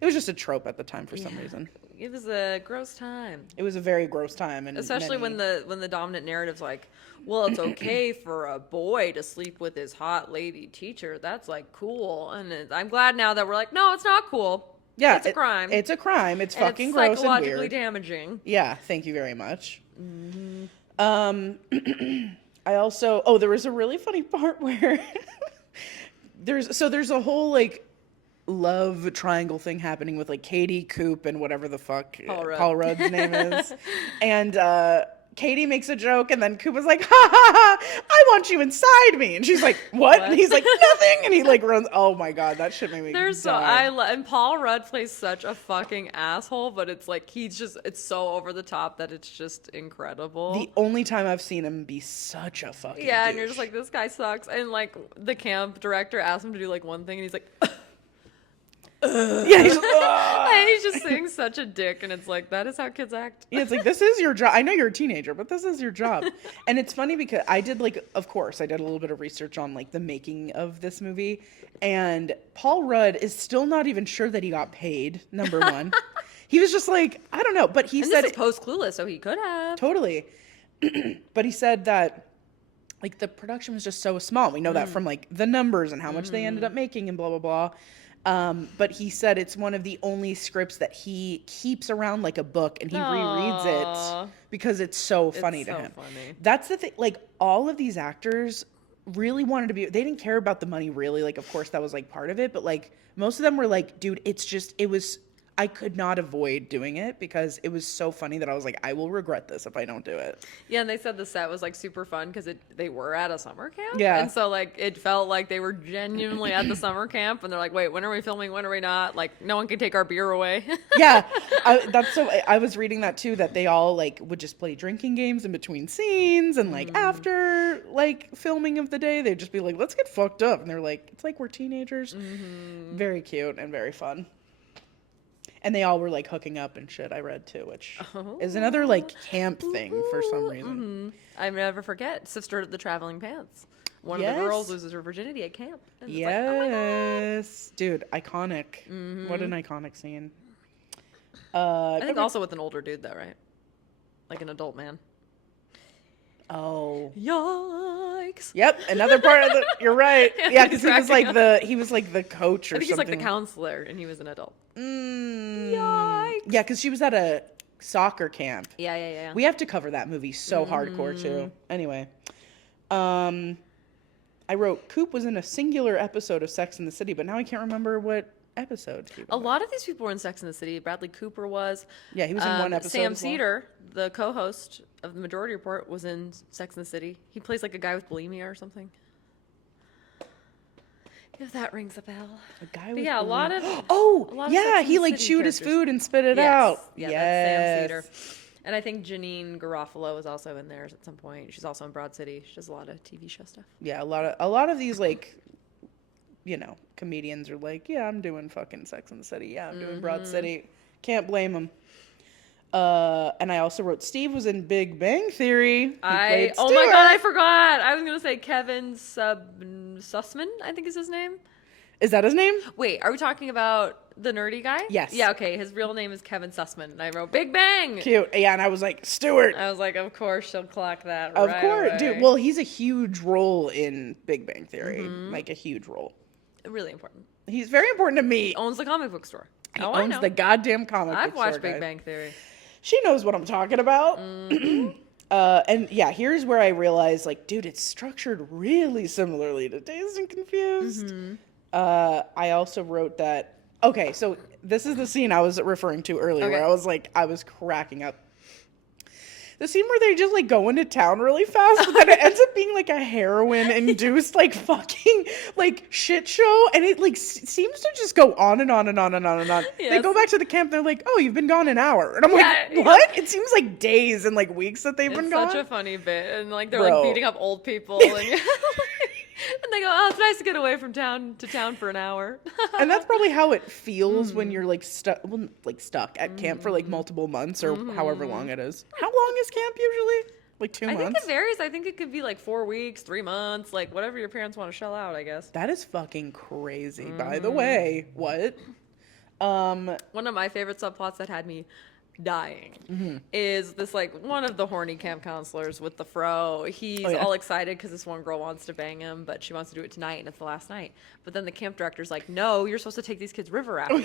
it was just a trope at the time for some reason. It was a gross time. It was a very gross time, and Especially when the dominant narrative's like, well, it's okay for a boy to sleep with his hot lady teacher. That's like cool. And I'm glad now that we're like, no, it's not cool. yeah, It's a crime. It's a crime. It's And fucking it's gross and psychologically weird. damaging. Yeah, thank you very much. I also there was a really funny part where there's a whole like love triangle thing happening with like Katie, Coop, and whatever the fuck Paul Rudd. Rudd's name is, and Katie makes a joke, and then Coop is like, ha ha ha, I want you inside me, and she's like, what? And he's like, nothing, and he like runs. Oh my god, that shit made me die. And Paul Rudd plays such a fucking asshole, but it's like it's so over the top that it's just incredible. The only time I've seen him be such a fucking yeah, douche. and you're just like, this guy sucks. And like the camp director asked him to do like one thing, and he's like, yeah, he's just, and he's just saying such a dick, and it's like that is how kids act. yeah, it's like, this is your job. I know you're a teenager, but this is your job. And it's funny because I did of course, I did a little bit of research on like the making of this movie. And Paul Rudd is still not even sure that he got paid, number one. He was just like, I don't know. But he And said, this is post Clueless, so he could have. totally. But he said that like the production was just so small. We know that from like the numbers and how much they ended up making and blah, blah, blah. But he said it's one of the only scripts that he keeps around like a book, and he rereads Aw. it because it's so funny to so him. funny. That's the thing. Like all of these actors really wanted to be, they didn't care about the money really. Like, of course that was like part of it, but like most of them were like, dude, I could not avoid doing it because it was so funny that I was like, I will regret this if I don't do it. Yeah, and they said the set was like super fun because they were at a summer camp. Yeah. And so like it felt like they were genuinely at the summer camp, and they're like, wait, when are we filming? When are we not? Like no one can take our beer away. Yeah, I was reading that too, that they all like would just play drinking games in between scenes, and like after like filming of the day, they'd just be like, let's get fucked up, and they're like, it's like we're teenagers. Very cute and very fun. And they all were like hooking up and shit, I read too, which is another like camp thing for some reason. I never forget Sister of the Traveling Pants. One of the girls loses her virginity at camp. And it's like, oh my God. Yes, dude, iconic. What an iconic scene. I think also with an older dude though, right? Like an adult man. Oh. Yikes. Yep, another part of the. You're right. Yeah, because He's he was like the coach or I think he's like something. the counselor, and he was an adult. Yikes. Yeah, because she was at a soccer camp. Yeah. We have to cover that movie so hardcore too. Anyway, I wrote Coop was in a singular episode of Sex and the City, but now I can't remember what episode. A lot of these people were in Sex and the City. Bradley Cooper was. Yeah, he was in one episode. Sam as well. Cedar, the co-host of the Majority Report, was in Sex and the City. He plays like a guy with bulimia or something. If that rings a bell. A guy But with yeah, a lot of yeah, Sex and he the like City chewed his characters. food and spit it Yes. out. Yeah, yes. that's Sam Cedar. And I think Janine Garofalo was also in there at some point. She's also in Broad City. She does a lot of TV show stuff. Yeah, a lot of these like, you know, comedians are like, yeah, I'm doing fucking Sex and the City. Yeah, I'm doing Broad City. Can't blame them. And I also wrote Steve was in Big Bang Theory. He played Oh my Stewart. God, I forgot. I was gonna say Kevin Sussman, I think is his name. Is that his name? Wait, are we talking about the nerdy guy? Yes. Yeah, okay. His real name is Kevin Sussman. And I wrote Big Bang. Cute. Yeah, and I was like, Stewart. I was like, of course she'll clock that Of right course. away. Dude, well, he's a huge role in Big Bang Theory. Like a huge role. Really important. He's very important to me. He owns the comic book store. He I owns know. the goddamn comic I've book store, watched Big guys. Bang Theory. She knows what I'm talking about. And yeah, here's where I realized, like, dude, it's structured really similarly to Dazed and Confused. I also wrote that. Okay, so this is the scene I was referring to earlier, where I was like, I was cracking up. the scene where they just like go into town really fast, but then it ends up being like a heroin induced like fucking like shit show, and it like seems to just go on and on and on and on and on. Yes. They go back to the camp, they're like, oh, you've been gone an hour, and I'm Yeah, like, what? It seems like days and like weeks that they've been It's gone. such a funny bit, and like they're Bro. like beating up old people, and, and they go, "Oh, it's nice to get away from town to town for an hour." And that's probably how it feels when you're like stuck, well, like stuck at camp for like multiple months or however long it is. How long is camp usually? Like 2 I months? think it varies. I think it could be like 4 weeks, 3 months, like whatever your parents want to shell out, I guess. That is fucking crazy. By the way, what? One of my favorite subplots that had me dying is this like one of the horny camp counselors with the fro. He's all excited because this one girl wants to bang him, but she wants to do it tonight and it's the last night. But then the camp director's like, no, you're supposed to take these kids river rafting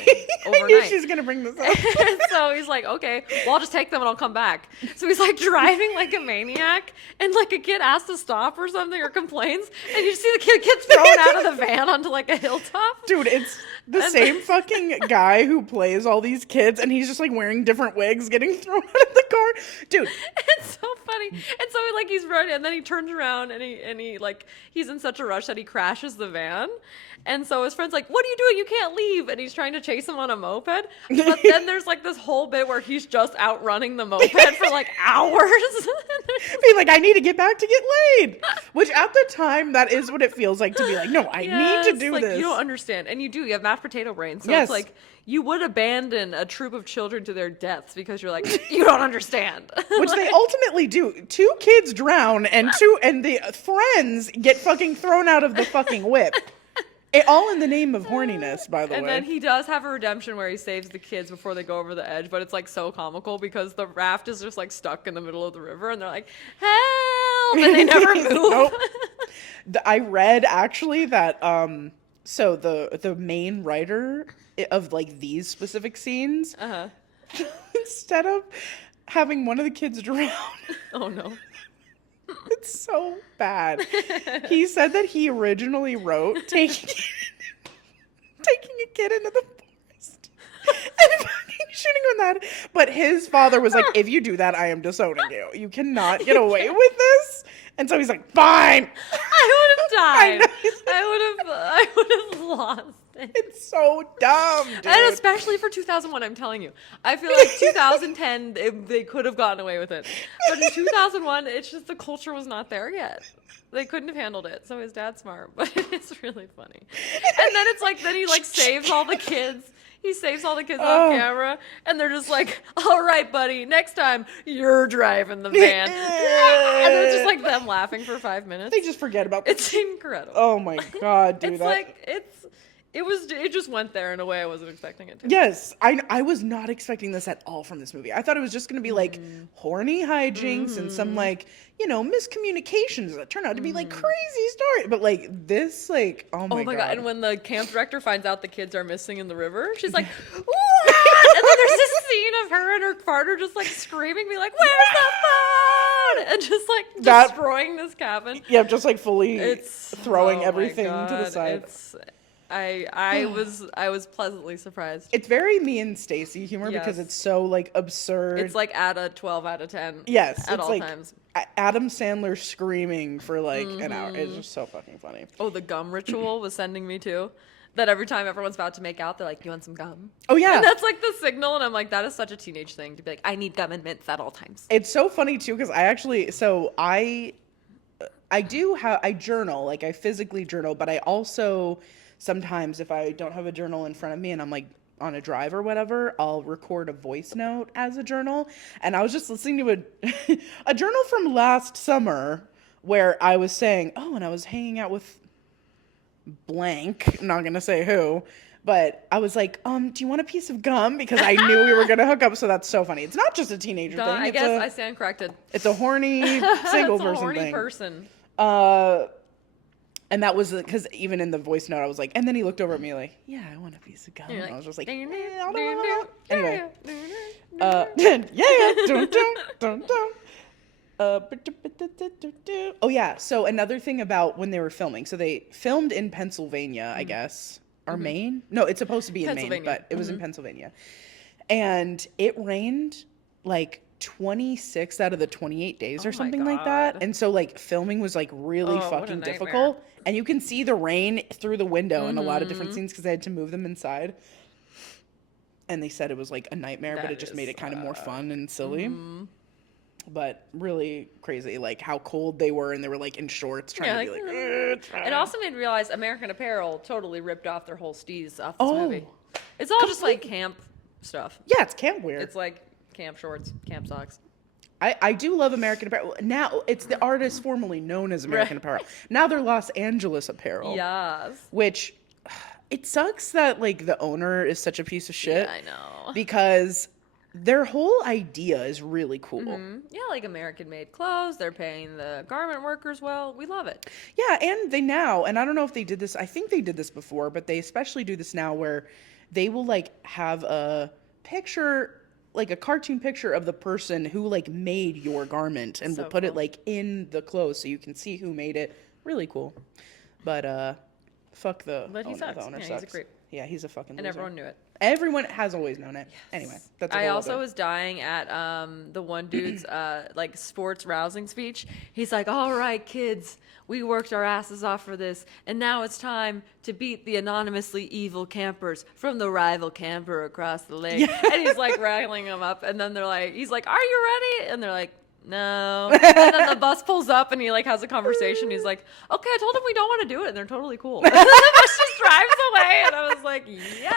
overnight. I knew she was gonna bring this up. And so he's like, okay, well, I'll just take them and I'll come back. So he's like driving like a maniac, and like a kid asks to stop or something or complains, and you see the kid get thrown out of the van onto like a hilltop. Dude, it's the same fucking guy who plays all these kids, and he's just like wearing different wigs, getting thrown out of the car. Dude, It's so funny. And so like he's running, and then he turns around and he like he's in such a rush that he crashes the van. And so his friend's like, what are you doing? You can't leave. And he's trying to chase him on a moped. But then there's like this whole bit where he's just outrunning the moped for like hours. be like, I need to get back to get laid. Which at the time, that is what it feels like to be like, no, I need to do like, this. You don't understand. And you do. You have mashed potato brain. So Yes. it's like you would abandon a troop of children to their deaths because you're like, you don't understand. Which they ultimately do. 2 kids drown, and the friends get fucking thrown out of the fucking whip. All in the name of horniness, by the way. And then he does have a redemption where he saves the kids before they go over the edge, but it's like so comical because the raft is just like stuck in the middle of the river and they're like, help! And they never move. Nope. I read actually that so the main writer of like these specific scenes, instead of having one of the kids drown, Oh no. it's so bad. He said that he originally wrote taking a kid into the forest and fucking shooting him in the head. But his father was like, if you do that, I am disowning you. You cannot get away with this. And so he's like, fine. I would have I died. know. I would have lost it. It's so dumb, dude. And especially for 2001, I'm telling you. I feel like 2010, they could have gotten away with it. But in 2001, it's just the culture was not there yet. They couldn't have handled it. So his dad's smart, but it's really funny. And then it's like, then he like saves all the kids. He saves all the kids off camera, and they're just like, all right, buddy, next time you're driving the van. And they're just like them laughing for 5 minutes. They just forget about It's incredible. Oh my god, dude. It's like, it just went there in a way I wasn't expecting it to. Yes, I was not expecting this at all from this movie. I thought it was just going to be like horny hijinks and some like, you know, miscommunications that turn out to be like crazy story. But like this, like, oh my god. And when the camp director finds out the kids are missing in the river, she's like, "What?" And then there's this scene of her and her partner just like screaming, be like, "Where's the phone?" And just like destroying this cabin. Yeah, just like fully throwing oh my everything to the God, side. I was pleasantly surprised. It's very me and Stacy humor because Yes. it's so like absurd. It's like at a 12 out of 10. Yes, at it's all like times. Adam Sandler screaming for like an hour. It's just so fucking funny. Oh, the gum ritual was sending me too. That every time everyone's about to make out, they're like, "You want some gum?" Oh yeah, And that's like the signal, and I'm like, that is such a teenage thing to be like, I need gum and mints at all times. it's so funny too because I journal, like I physically journal, but I also sometimes if I don't have a journal in front of me and I'm like on a drive or whatever, I'll record a voice note as a journal. And I was just listening to a journal from last summer where I was saying, oh, and I was hanging out with blank, I'm not gonna say who, but I was like, do you want a piece of gum? Because I knew we were gonna hook up. So that's so funny. It's not just a teenager thing. I guess I stand corrected. It's a horny single It's a person horny thing. person. And that was because even in the voice note, I was like, and then he looked over at me like, yeah, I want a piece of gum. You're And I like, was just like, "Ding, eh, ding, I don't ding, know. ding, Anyway, ding, yeah, dun, dun, dun, dun. Oh yeah. So another thing about when they were filming, so they filmed in Pennsylvania, I guess, or Maine. No, it's supposed to be in Maine, Pennsylvania. but it was in Pennsylvania, and it rained like 26 out of the 28 days Oh or my something like that. God. And so like filming was like really Oh, what a fucking nightmare. difficult. And you can see the rain through the window in a lot of different Mm-hmm. scenes because they had to move them inside. And they said it was like a nightmare, but That it just is, made it kind of more fun and silly. Mm-hmm. But really crazy, like how cold they were, and they were like in shorts trying to be like. It's It fine." also made me realize American Apparel totally ripped off their whole steez off this Oh. movie. It's all just like camp stuff. Yeah, it's camp wear. It's like camp shorts, camp socks. I do love American Apparel. Now it's the artist formerly known as American Apparel. Now they're Los Angeles Apparel. Yes. Which it sucks that like the owner is such a piece of shit. Yeah, I know. Because their whole idea is really cool. Mhm. Yeah, like American made clothes. They're paying the garment workers well. We love it. Yeah, and they now, and I don't know if they did this, I think they did this before, but they especially do this now where they will like have a picture, like a cartoon picture of the person who like made your garment and So will put it cool. like in the clothes so you can see who made it. Really cool. But fuck the But he owner. sucks. The owner Yeah, he's a sucks. creep. Yeah, he's a fucking And loser. everyone knew it. Everyone has always known it. Anyway, that's a I whole also other- was dying at the one dude's like sports rousing speech. He's like, "All right, kids, we worked our asses off for this, and now it's time to beat the anonymously evil campers from the rival camper across the lake." Yeah. And he's like rattling them up, and then they're like, he's like, "Are you ready?" And they're like, "No." And then the bus pulls up, and he like has a conversation. He's like, "Okay, I told him we don't want to do it," and they're totally cool. And then the bus just drives away, and I was like, "Yeah."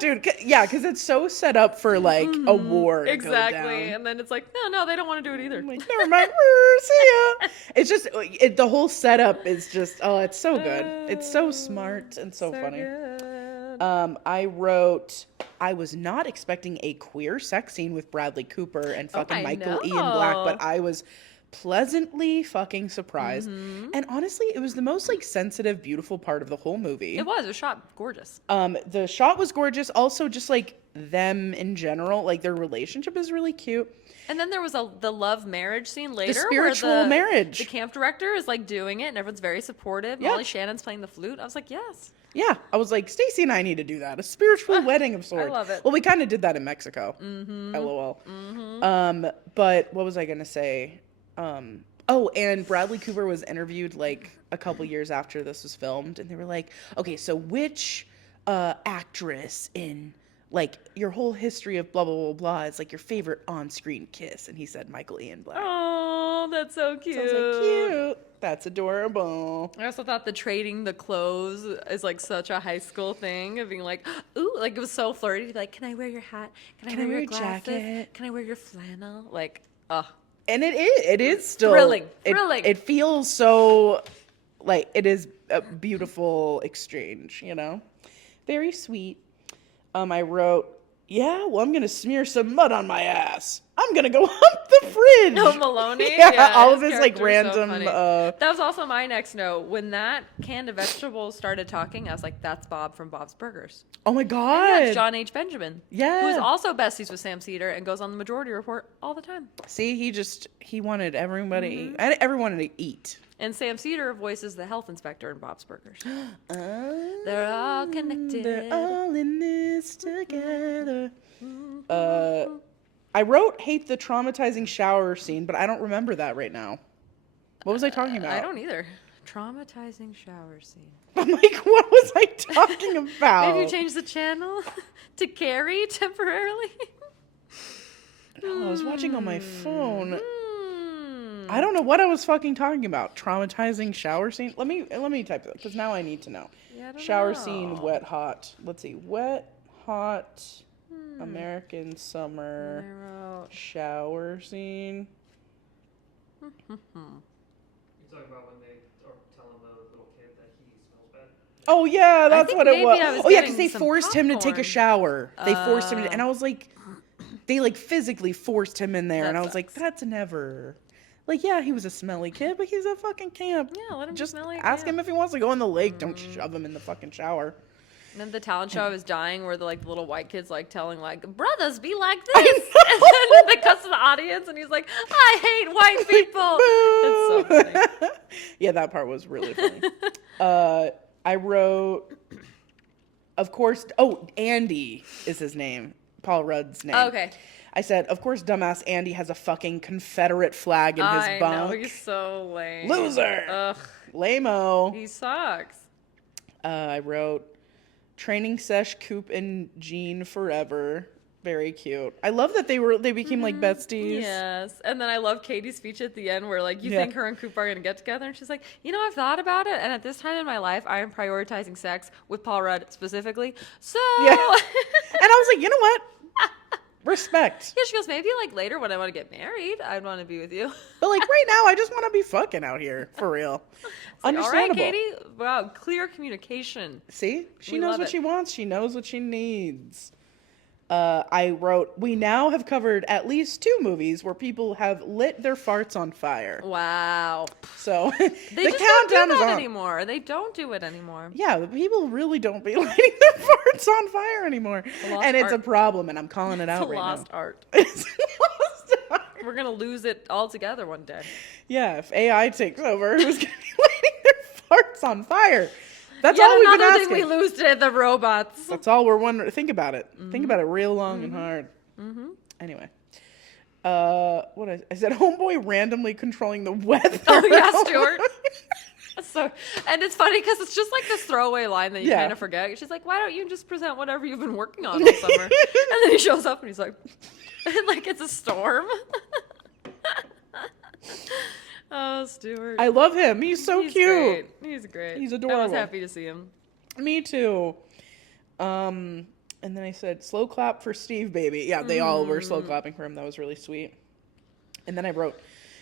Dude, yeah, because it's so set up for like a war. To go Exactly. down. And then it's like, no, they don't want to do it either. I'm like, never mind. See ya. It's just the whole setup is just it's so good. It's so smart and so funny. Good. I wrote I was not expecting a queer sex scene with Bradley Cooper and fucking I Michael Ian Black, but know. I was pleasantly fucking surprised. And honestly, it was the most like sensitive, beautiful part of the whole movie. It was shot gorgeous. The shot was gorgeous. Also, just like them in general, like their relationship is really cute. And then there was the love marriage scene later. spiritual where marriage. The camp director is like doing it and everyone's very supportive. Yeah. Molly Shannon's playing the flute. I was like, yes. Yeah, I was like, Stacey and I need to do that. A spiritual wedding of sorts. love it. Well, we kind of did that in Mexico. LOL. But what was I gonna say? And Bradley Cooper was interviewed like a couple years after this was filmed, and they were like, okay, so which actress in like your whole history of blah blah blah blah is like your favorite on-screen kiss? And he said Michael Ian Black. Oh, that's so cute. So I was like, cute. That's adorable. I also thought the trading the clothes is like such a high school thing of being like, ooh, like it was so flirty. To be like, can I wear your hat? Can I wear your glasses? jacket? Can I wear your flannel? Like, And it is still Thrilling. It feels so like it is a beautiful exchange, you know? Very sweet. I wrote, yeah, well, I'm gonna smear some mud on my ass. I'm gonna go hump the fridge. no, Maloney. Yeah, all of his like character is so random. funny. That was also my next note. When that can of vegetables started talking, I was like, that's Bob from Bob's Burgers. Oh my Yeah, god. it's John H. Benjamin. Yeah. Who's also besties with Sam Cedar and goes on the Majority Report all the time. See, he wanted everybody, Mm-hmm. and everyone to eat. And Sam Cedar voices the health inspector in Bob's Burgers. Oh, They're all connected. They're all in this together. I wrote hate the traumatizing shower scene, but I don't remember that right now. What was I talking about? I don't either. Traumatizing shower scene. I'm like, what was I talking about? Maybe you changed the channel to Carrie temporarily. No, I was watching on my phone. Hmm. I don't know what I was fucking talking about. Traumatizing shower scene. Let me type it because now I need to know. Yeah, I don't Shower know. scene, wet, hot. Let's see, wet, hot, American summer Narrow. shower scene. You talk about when they are telling the little kid that he smells bad. Oh yeah, that's think what it maybe was. I was Oh yeah, because getting they some forced him to take a popcorn. shower. They forced him to, and I was like, they like physically forced him in there, That and I was like, sucks. that's never. Like, yeah, he was a smelly kid, but he's a fucking camp. Yeah, let him be Just smelly at ask camp. him if he wants to go in the lake. Don't shove him in the fucking shower. And then the talent show I was dying where the little white kids like telling like brothers be like I this and then they cuts to the audience and he's like I hate white people. It's so funny. Yeah, that part was really funny. I wrote, of course. Oh, Andy is his name. Paul Rudd's name. Oh, okay. I said, of course, dumbass Andy has a fucking Confederate flag in his bunk. I know, he's so lame. Loser. Ugh. Lame-o. He sucks. I wrote, training sesh Coop and Jean forever. Very cute. I love that they became like besties. Yes. And then I love Katie's speech at the end where like you Yeah. think her and Coop are going to get together and she's like, I've thought about it and at this time in my life I am prioritizing sex with Paul Rudd specifically. So Yeah. And I was like, you know what? Respect. Yeah, she goes, maybe like later when I want to get married, I'd want to be with you. But like right now, I just want to be fucking out here for real. Like, all right, Understandable. Katie. Wow, clear communication. See, she We knows love what it. she wants. She knows what she needs. I wrote, we now have covered at least 2 movies where people have lit their farts on fire. Wow. So They the just don't countdown do is that on. anymore. They don't do it anymore. Yeah, but people really don't be lighting their farts on fire anymore, a lost and it's art. a problem. And I'm calling it It's out a right lost now. art. It's a lost art. We're gonna lose it altogether one day. Yeah, if AI takes over, who's gonna be lighting their farts on fire? That's Yet all we've been another asking. thing we lose to the robots. That's all we're wondering. Think about it. Mm-hmm. Think about it real long and hard. Anyway. I said, homeboy randomly controlling the weather. Oh yeah, Stuart. So, and it's funny because it's just like this throwaway line that you Yeah. kind of forget. She's like, "Why don't you just present whatever you've been working on all summer?" And then he shows up and he's like, "Like it's a storm." Oh, Stuart. I love him. He's so He's cute. Great. He's great. He's I was adorable. happy to see him. Me too. And then I said, slow clap for Steve, baby. Yeah, they all were slow clapping for him. That was really sweet. And then I wrote,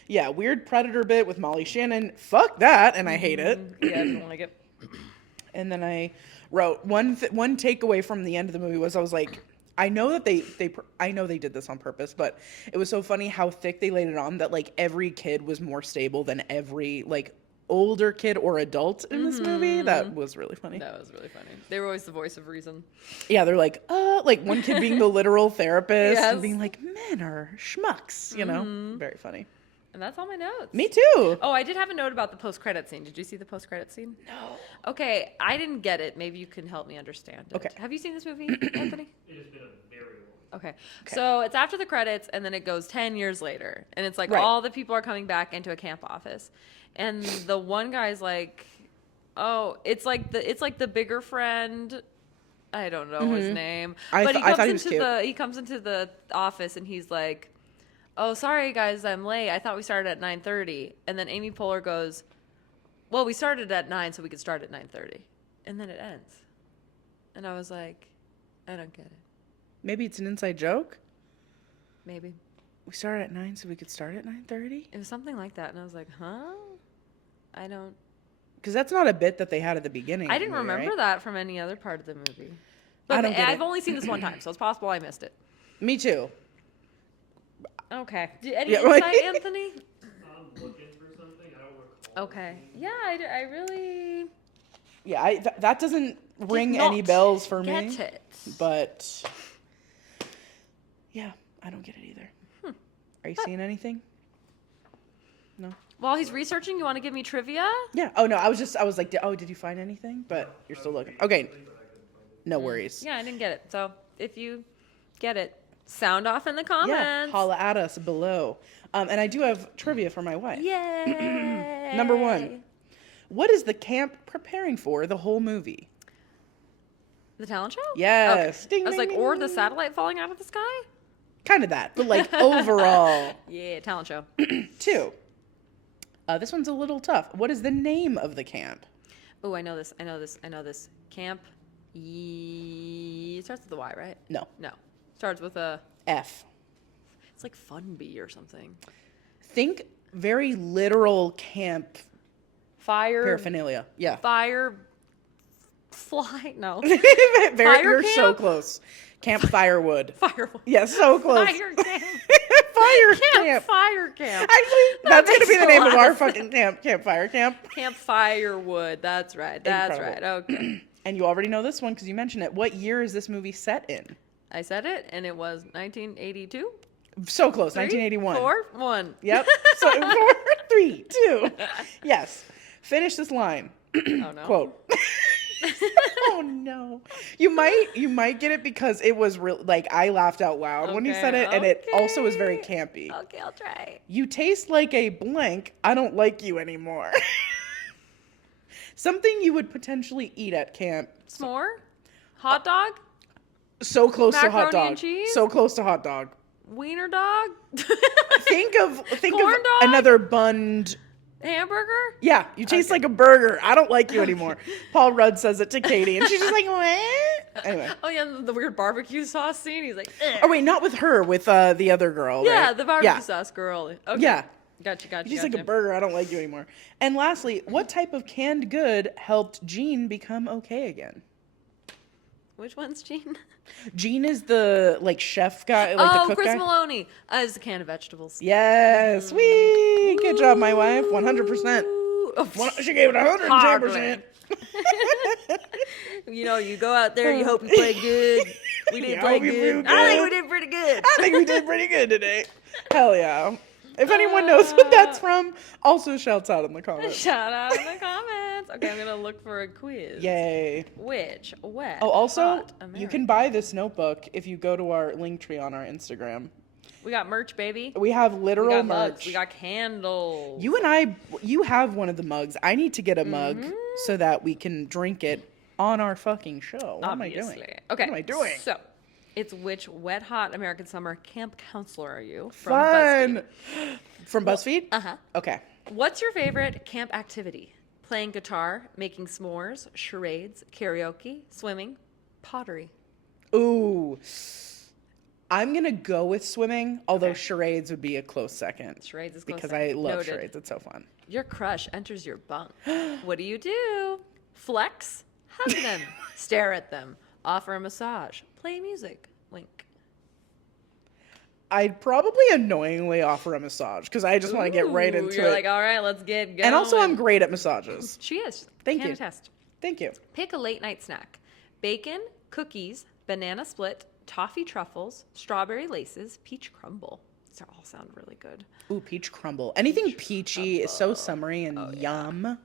yeah, weird predator bit with Molly Shannon. Fuck that. And I hate it. Yeah, I didn't like it. And then I wrote, one takeaway from the end of the movie was I was like, I know that I know they did this on purpose, but it was so funny how thick they laid it on that like every kid was more stable than every like older kid or adult in this movie. That was really funny. That was really funny. They were always the voice of reason. Yeah, they're like one kid being the literal therapist Yes. and being like, men are schmucks, you know? Very funny. And that's all my notes. Me too. Oh, I did have a note about the post-credit scene. Did you see the post-credit scene? No. Okay, I didn't get it. Maybe you can help me understand it. Okay. Have you seen this movie, Anthony? It has been a very long Okay. So it's after the credits, and then it goes 10 years later. And it's like Right. all the people are coming back into a camp office. And the one guy's like, oh, it's like the bigger friend. I don't know his name. I But thought he was he comes into the office and he's like, oh, sorry guys, I'm late. I thought we started at 9:30. And then Amy Poehler goes, well, we started at 9 so we could start at 9:30. And then it ends. And I was like, I don't get it. Maybe it's an inside joke. Maybe. We started at 9 so we could start at 9:30? It was something like that. And I was like, huh? I don't. Because that's not a bit that they had at the beginning. I of the didn't movie, remember right? that from any other part of the movie. I But don't get I've it. only seen this one time, so it's possible I missed it. Me too. Okay. Any Yeah, right. insight, Anthony? I'm looking for something. I don't recall. Okay. Yeah, I really Yeah, that doesn't ring did any not bells for get me. it. But yeah, I don't get it either. Are you seeing anything? No. While he's researching, you want to give me trivia? Yeah. Oh no, I was like, did you find anything? But you're still looking. Okay. No worries. Yeah, I didn't get it. So if you get it, sound off in the Yeah. comments. Holla at us below. And I do have trivia for my wife. Yay! Number 1. What is the camp preparing for the whole movie? The talent show? Yes. Okay. Ding, I was ding, like, ding, or ding. the satellite falling out of the sky? Kind of that, but like overall. Yeah, talent show. 2. This one's a little tough. What is the name of the camp? Oh, I know this. Camp. It starts with a Y, right? No. No. Starts with a. F. It's like Fun Bee or something. Think very literal camp Fire. paraphernalia. Yeah. Fire. Fly. No. Very, Fire you're so camp? close. Camp Firewood. Fire. Yeah, so close. Fire camp. Fire Camp camp. Fire camp. Actually, that's going to makes be the a name of lot our of fucking camp. Campfire camp. Camp Firewood. That's right. That's Incredible. right. Okay. And you already know this one because you mentioned it. What year is this movie set in? I said it, and it was 1982. So close. 3, 1981. 4, 1. Yep. So 4, 3, 2. Yes. Finish this line. Oh no. Quote. Oh no. You might get it because it was real, like I laughed out loud when he said it, and it also was very campy. Okay, I'll try. You taste like a blank. I don't like you anymore. Something you would potentially eat at camp. S'more? Hot dog? So close to hot Macaroni and dog. cheese? So close to hot dog. Wiener dog? Think of Corn dog? another bunned. Hamburger? Yeah, you taste like a burger. I don't like you anymore. Paul Rudd says it to Katie, and she's just like, what? Anyway. Oh yeah, the weird barbecue sauce scene. He's like, ugh. Oh wait, not with her, with the other girl. Yeah, right? the barbecue sauce girl. Okay. Yeah. Gotcha. You taste like a burger. I don't like you anymore. And lastly, what type of canned good helped Gene become okay again? Which one's Gene? Gene is the like chef guy, like the cook Chris guy. Maloney. Is a can of vegetables. Yes, sweet. Good job, my wife. 100%. She gave it 110%. You know, you go out there, you hope you play good. We didn't Yeah, play hope you good. flew I think good. we did pretty good. I think we did pretty good today. Hell yeah. If anyone knows what that's from, also shouts out in the comments. Shout out in the comments. Okay, I'm gonna look for a quiz. Yay. Which wet? Oh, also, hot you American- can buy this notebook if you go to our link tree on our Instagram. We got merch, baby. We have We literal got merch. mugs. We got candles. You have one of the mugs. I need to get a mug Mm-hmm. so that we can drink it on our fucking show. What Obviously. am I doing? Okay. What am I doing? So, it's which wet hot American summer camp counselor are you? Fun. From BuzzFeed? Uh-huh. Okay. What's your favorite camp activity? Playing guitar, making s'mores, charades, karaoke, swimming, pottery. Ooh. I'm going to go with swimming, although charades would be a close second. Charades is close Because second. I love Noted. charades. It's so fun. Your crush enters your bunk. What do? Flex, hug them, stare at them, offer a massage, play music, wink. I'd probably annoyingly offer a massage because I just want to get right Ooh, into you're it. like, all right, let's get going. And also, I'm great at massages. She is. Thank Can you. attest. Thank you. Pick a late night snack. Bacon, cookies, banana split, toffee truffles, strawberry laces, peach crumble. These all sound really good. Ooh, peach crumble. Anything peachy is so summery and yum.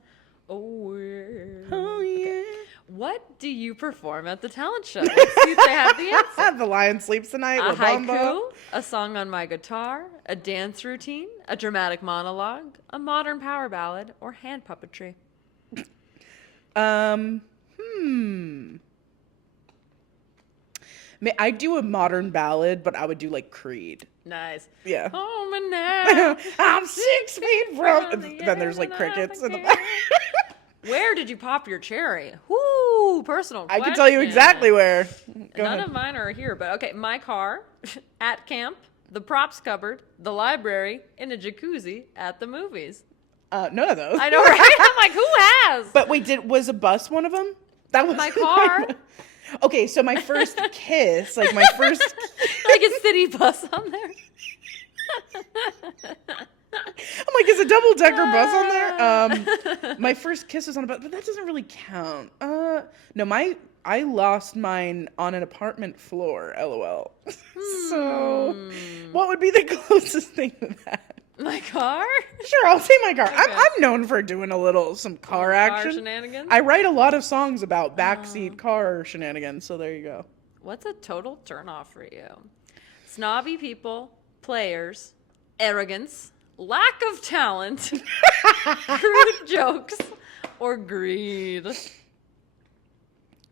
Oh, yeah. Oh, yeah. What do you perform at the talent show? Let's see if they have the answer. The lion sleeps tonight. A La Bamba. haiku, a song on my guitar, a dance routine, a dramatic monologue, a modern power ballad, or hand puppetry. I do a modern ballad, but I would do like Creed. Nice. Yeah. Oh, my now. I'm 6 feet from. Then there's like crickets in the back. Where did you pop your cherry? Whoo, personal I question. can tell you exactly where. Go None ahead. of mine are here, but okay. My car, at camp, the props cupboard, the library, in a jacuzzi, at the movies. None of those. I know, right? I'm like, who has? But wait, was a bus one of them? That was My car. Okay, so my first kiss, like my first. Like a city bus on there. I'm like, is a double decker bus on there? My first kiss was on a bus, but that doesn't really count. No, I lost mine on an apartment floor. LOL. So, what would be the closest thing to that? My car? Sure, I'll say my car. Okay. I'm known for doing some car action. shenanigans? I write a lot of songs about backseat car shenanigans, so there you go. What's a total turnoff for you? Snobby people, players, arrogance, lack of talent, crude jokes, or greed.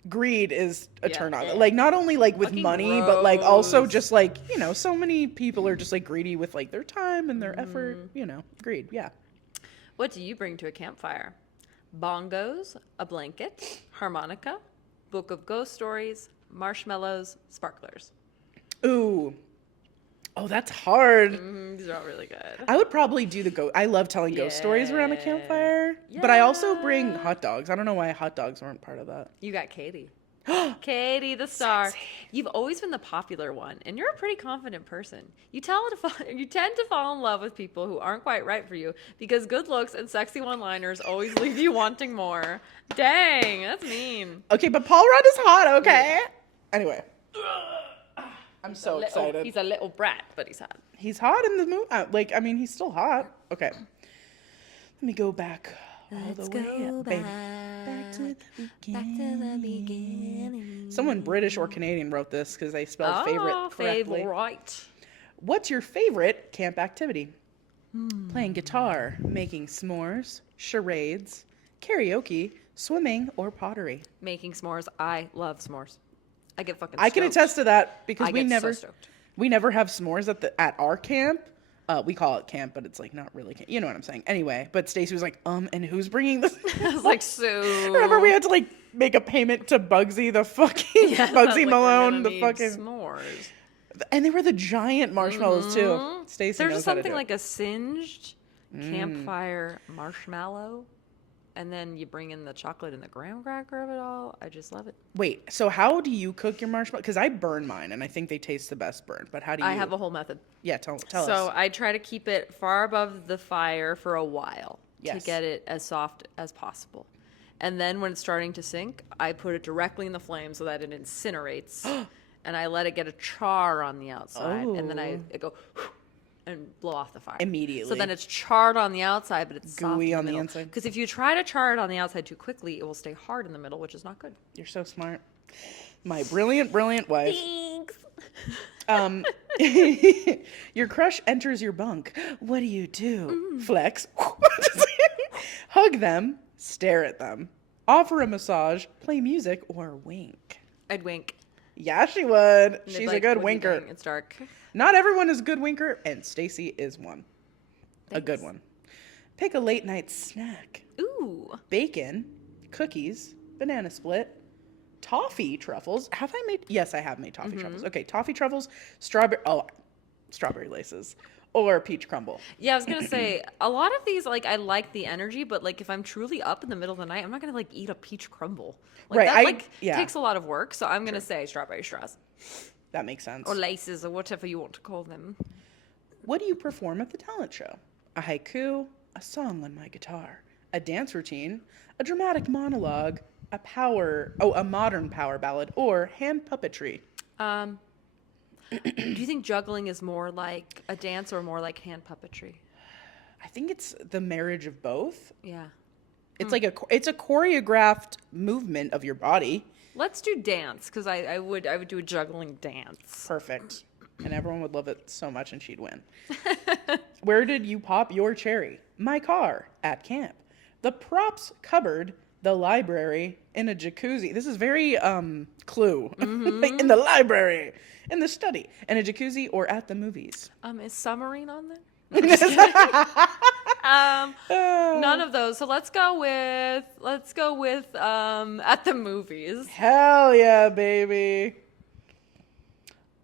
Greed is a Yeah. turn on. Like not only like with Fucking money, but like also gross. just like, so many people are just like greedy with like their time and their effort, greed. Yeah. What do you bring to a campfire? Bongos, a blanket, harmonica, book of ghost stories, marshmallows, sparklers. Ooh. Oh, that's hard. These are all really good. I would probably do I love telling ghost stories around a Yeah. campfire. But I also bring Yeah. hot dogs. I don't know why hot dogs weren't part of that. You got Katie. Katie, the star. You've always been the popular one, and you're a pretty confident person. You tend to fall in love with people who aren't quite right for you because good looks and sexy one-liners always leave you wanting more. Dang, that's mean. Okay, but Paul Rudd is hot, okay? Anyway. I'm so excited. He's a little brat, but he's hot. He's hot in the movie. He's still hot. Okay. Let me go back all the way up, baby. Back to the beginning. Someone British or Canadian wrote this because they spelled favorite correctly. Favorite. What's your favorite camp activity? Playing guitar, making s'mores, charades, karaoke, swimming, or pottery. Making s'mores. I love s'mores. I get fucking I can stoked. attest to that because I we get so never stoked. we never have s'mores at our camp. We call it camp, but it's like not really camp. You know what I'm saying? Anyway, but Stacy was like, and who's bringing this? I was like, so. Remember we had to like make a payment to Bugsy, the fucking Yeah, I was Bugsy like, we're Malone, gonna the need fucking, s'mores. and they were the giant marshmallows too. Stacy There's knows just how to something do like a singed campfire marshmallow, and then you bring in the chocolate and the graham cracker of it all. I just love it. Wait, so how do you cook your marshmallows? Because I burn mine, and I think they taste the best burned. But how do you? I have a whole method. Yeah, tell So us. I try to keep it far above the fire for a while Yes. to get it as soft as possible. And then when it's starting to sink, I put it directly in the flame so that it incinerates. And I let it get a char on the outside. And then I go and blow off the fire. Immediately. So then it's charred on the outside, but it's soft Gooey in on the middle. inside. Because if you try to char it on the outside too quickly, it will stay hard in the middle, which is not good. You're so smart. My brilliant, brilliant wife. Thanks. Your crush enters your bunk. What do you do? Flex. Hug them. Stare at them. Offer a massage. Play music or wink. I'd wink. Yeah, she would. And they'd She's be a like, good "What are you winker. doing? It's dark. Not everyone is a good winker, and Stacy is one. A good Thanks. one. Pick a late night snack. Ooh. Bacon, cookies, banana split, toffee truffles. Have I made? Yes, I have made toffee truffles. Okay, toffee truffles, strawberry laces, or peach crumble. Yeah, I was gonna say a lot of these, like, I like the energy, but like if I'm truly up in the middle of the night, I'm not gonna like eat a peach crumble. Like, Right, that takes a lot of work. So I'm gonna say strawberry straws That makes sense. or laces or whatever you want to call them. What do you perform at the talent show? A haiku, a song on my guitar, a dance routine, a dramatic monologue, a modern power ballad, or hand puppetry. Do you think juggling is more like a dance or more like hand puppetry? I think it's the marriage of both. Yeah. It's like it's a choreographed movement of your body. Let's do dance because I would do a juggling dance. Perfect. And everyone would love it so much and she'd win. Where did you pop your cherry? My car, at camp. The props cupboard, the library, in a jacuzzi. This is very Clue. Like in the library, in the study, in a jacuzzi, or at the movies. Is submarine on there? No, I'm just kidding. None of those. So let's go with at the movies. Hell yeah, baby.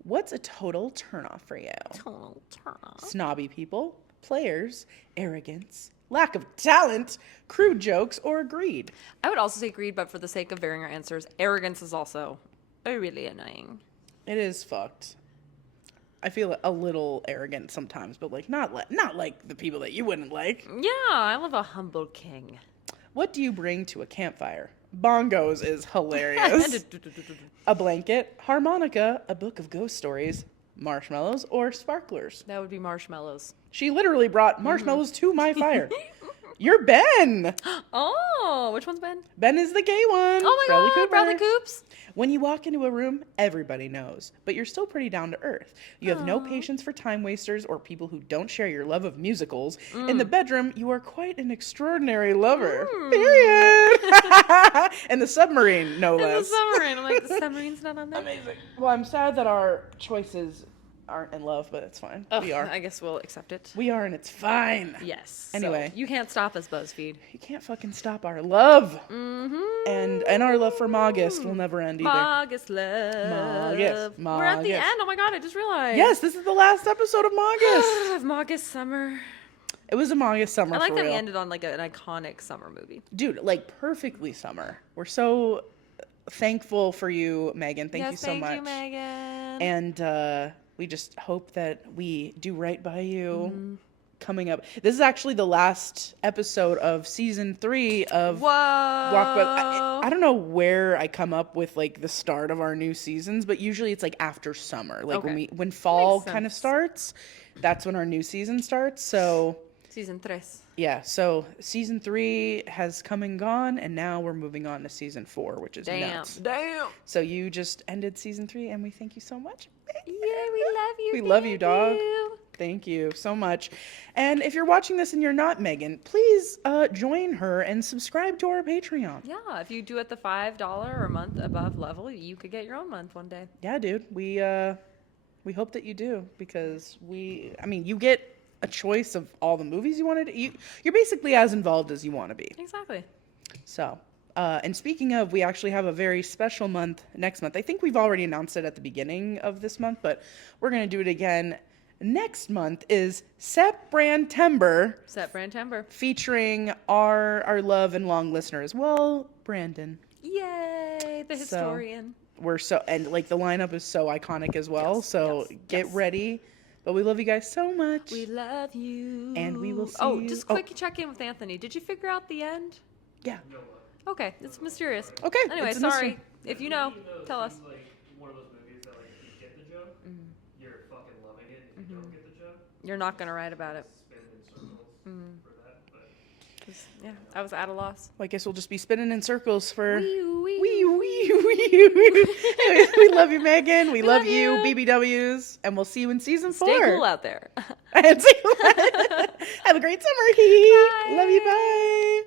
What's a total turnoff for you? Total turn off. Snobby people, players, arrogance, lack of talent, crude jokes, or greed. I would also say greed, but for the sake of varying our answers, arrogance is also really annoying. It is fucked. I feel a little arrogant sometimes, but like not like the people that you wouldn't like. Yeah, I love a humble king. What do you bring to a campfire? Bongos is hilarious. A blanket, harmonica, a book of ghost stories, marshmallows, or sparklers. That would be marshmallows. She literally brought marshmallows to my fire. You're Ben. Oh, which one's Ben? Ben is the gay one. Oh my God, Bradley Coops. When you walk into a room, everybody knows, but you're still pretty down to earth. You have no patience for time wasters or people who don't share your love of musicals. In the bedroom, you are quite an extraordinary lover. Period. And the submarine, no And the less. submarine. I'm like, the submarine's not on there. Amazing. Well, I'm sad that our choices aren't in love, but it's fine. Oh, We are. I guess we'll accept it. We are, and it's fine. Yes. Anyway. So you can't stop us, BuzzFeed. You can't fucking stop our love. And our love for Mogust will never end either. Mogust love. Mogust. We're at the Mogust. end. Oh my God, I just realized. Yes, this is the last episode of Mogust. Of Mogust summer. It was a Mogust summer I like for that real. we ended on like an iconic summer movie. Dude, like perfectly summer. We're so thankful for you, Megan. Thank you so much. Thank you, Megan. And we just hope that we do right by you coming up. This is actually the last episode of season 3 of Whoa. Blockbuster. I don't know where I come up with like the start of our new seasons, but usually it's like after summer. Like Okay. when fall Makes kind of sense. starts, that's when our new season starts. So Season 3. Yeah, so season 3 has come and gone, and now we're moving on to season 4, which is nuts. Damn. So you just ended season 3, and we thank you so much. Yeah, we love you. We love you, Thank dog. you. Thank you so much. And if you're watching this and you're not Megan, please join her and subscribe to our Patreon. Yeah, if you do at the $5 or a month above level, you could get your own month one day. Yeah, dude. We hope that you do, because you get a choice of all the movies you wanted to. You're basically as involved as you want to be. Exactly. So, and speaking of, we actually have a very special month next month. I think we've already announced it at the beginning of this month, but we're going to do it again. Next month is September, featuring our love and long listener as well, Brandon. Yay, the historian. And like the lineup is so iconic as well. Get ready. But we love you guys so much. We love you. And we will see you. Just quick check in with Anthony. Did you figure out the end? Yeah. Okay, it's mysterious. Okay. Anyway, it's a sorry. mystery. If you know, tell us. Like one of those movies that like if you get the joke, you're fucking loving it. If you don't get the joke, You're not gonna write about it. spin in circles for that. But Yeah, I was at a loss. Well, I guess we'll just be spinning in circles for. Wee. Anyways, we love you, Megan. We love you, BBWs. And we'll see you in season 4. Stay cool out there. And see you. Have a great summer, Kiki. Bye. Love you. Bye.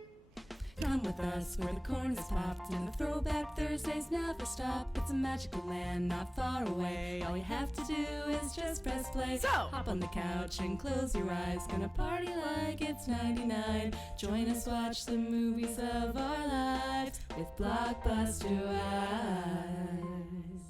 Come with us where the corn is popped and the throwback Thursdays never stop. It's a magical land not far away. All you have to do is just press play. So hop on the couch and close your eyes. Gonna party like it's 99. Join us, watch the movies of our lives with Blockbuster eyes.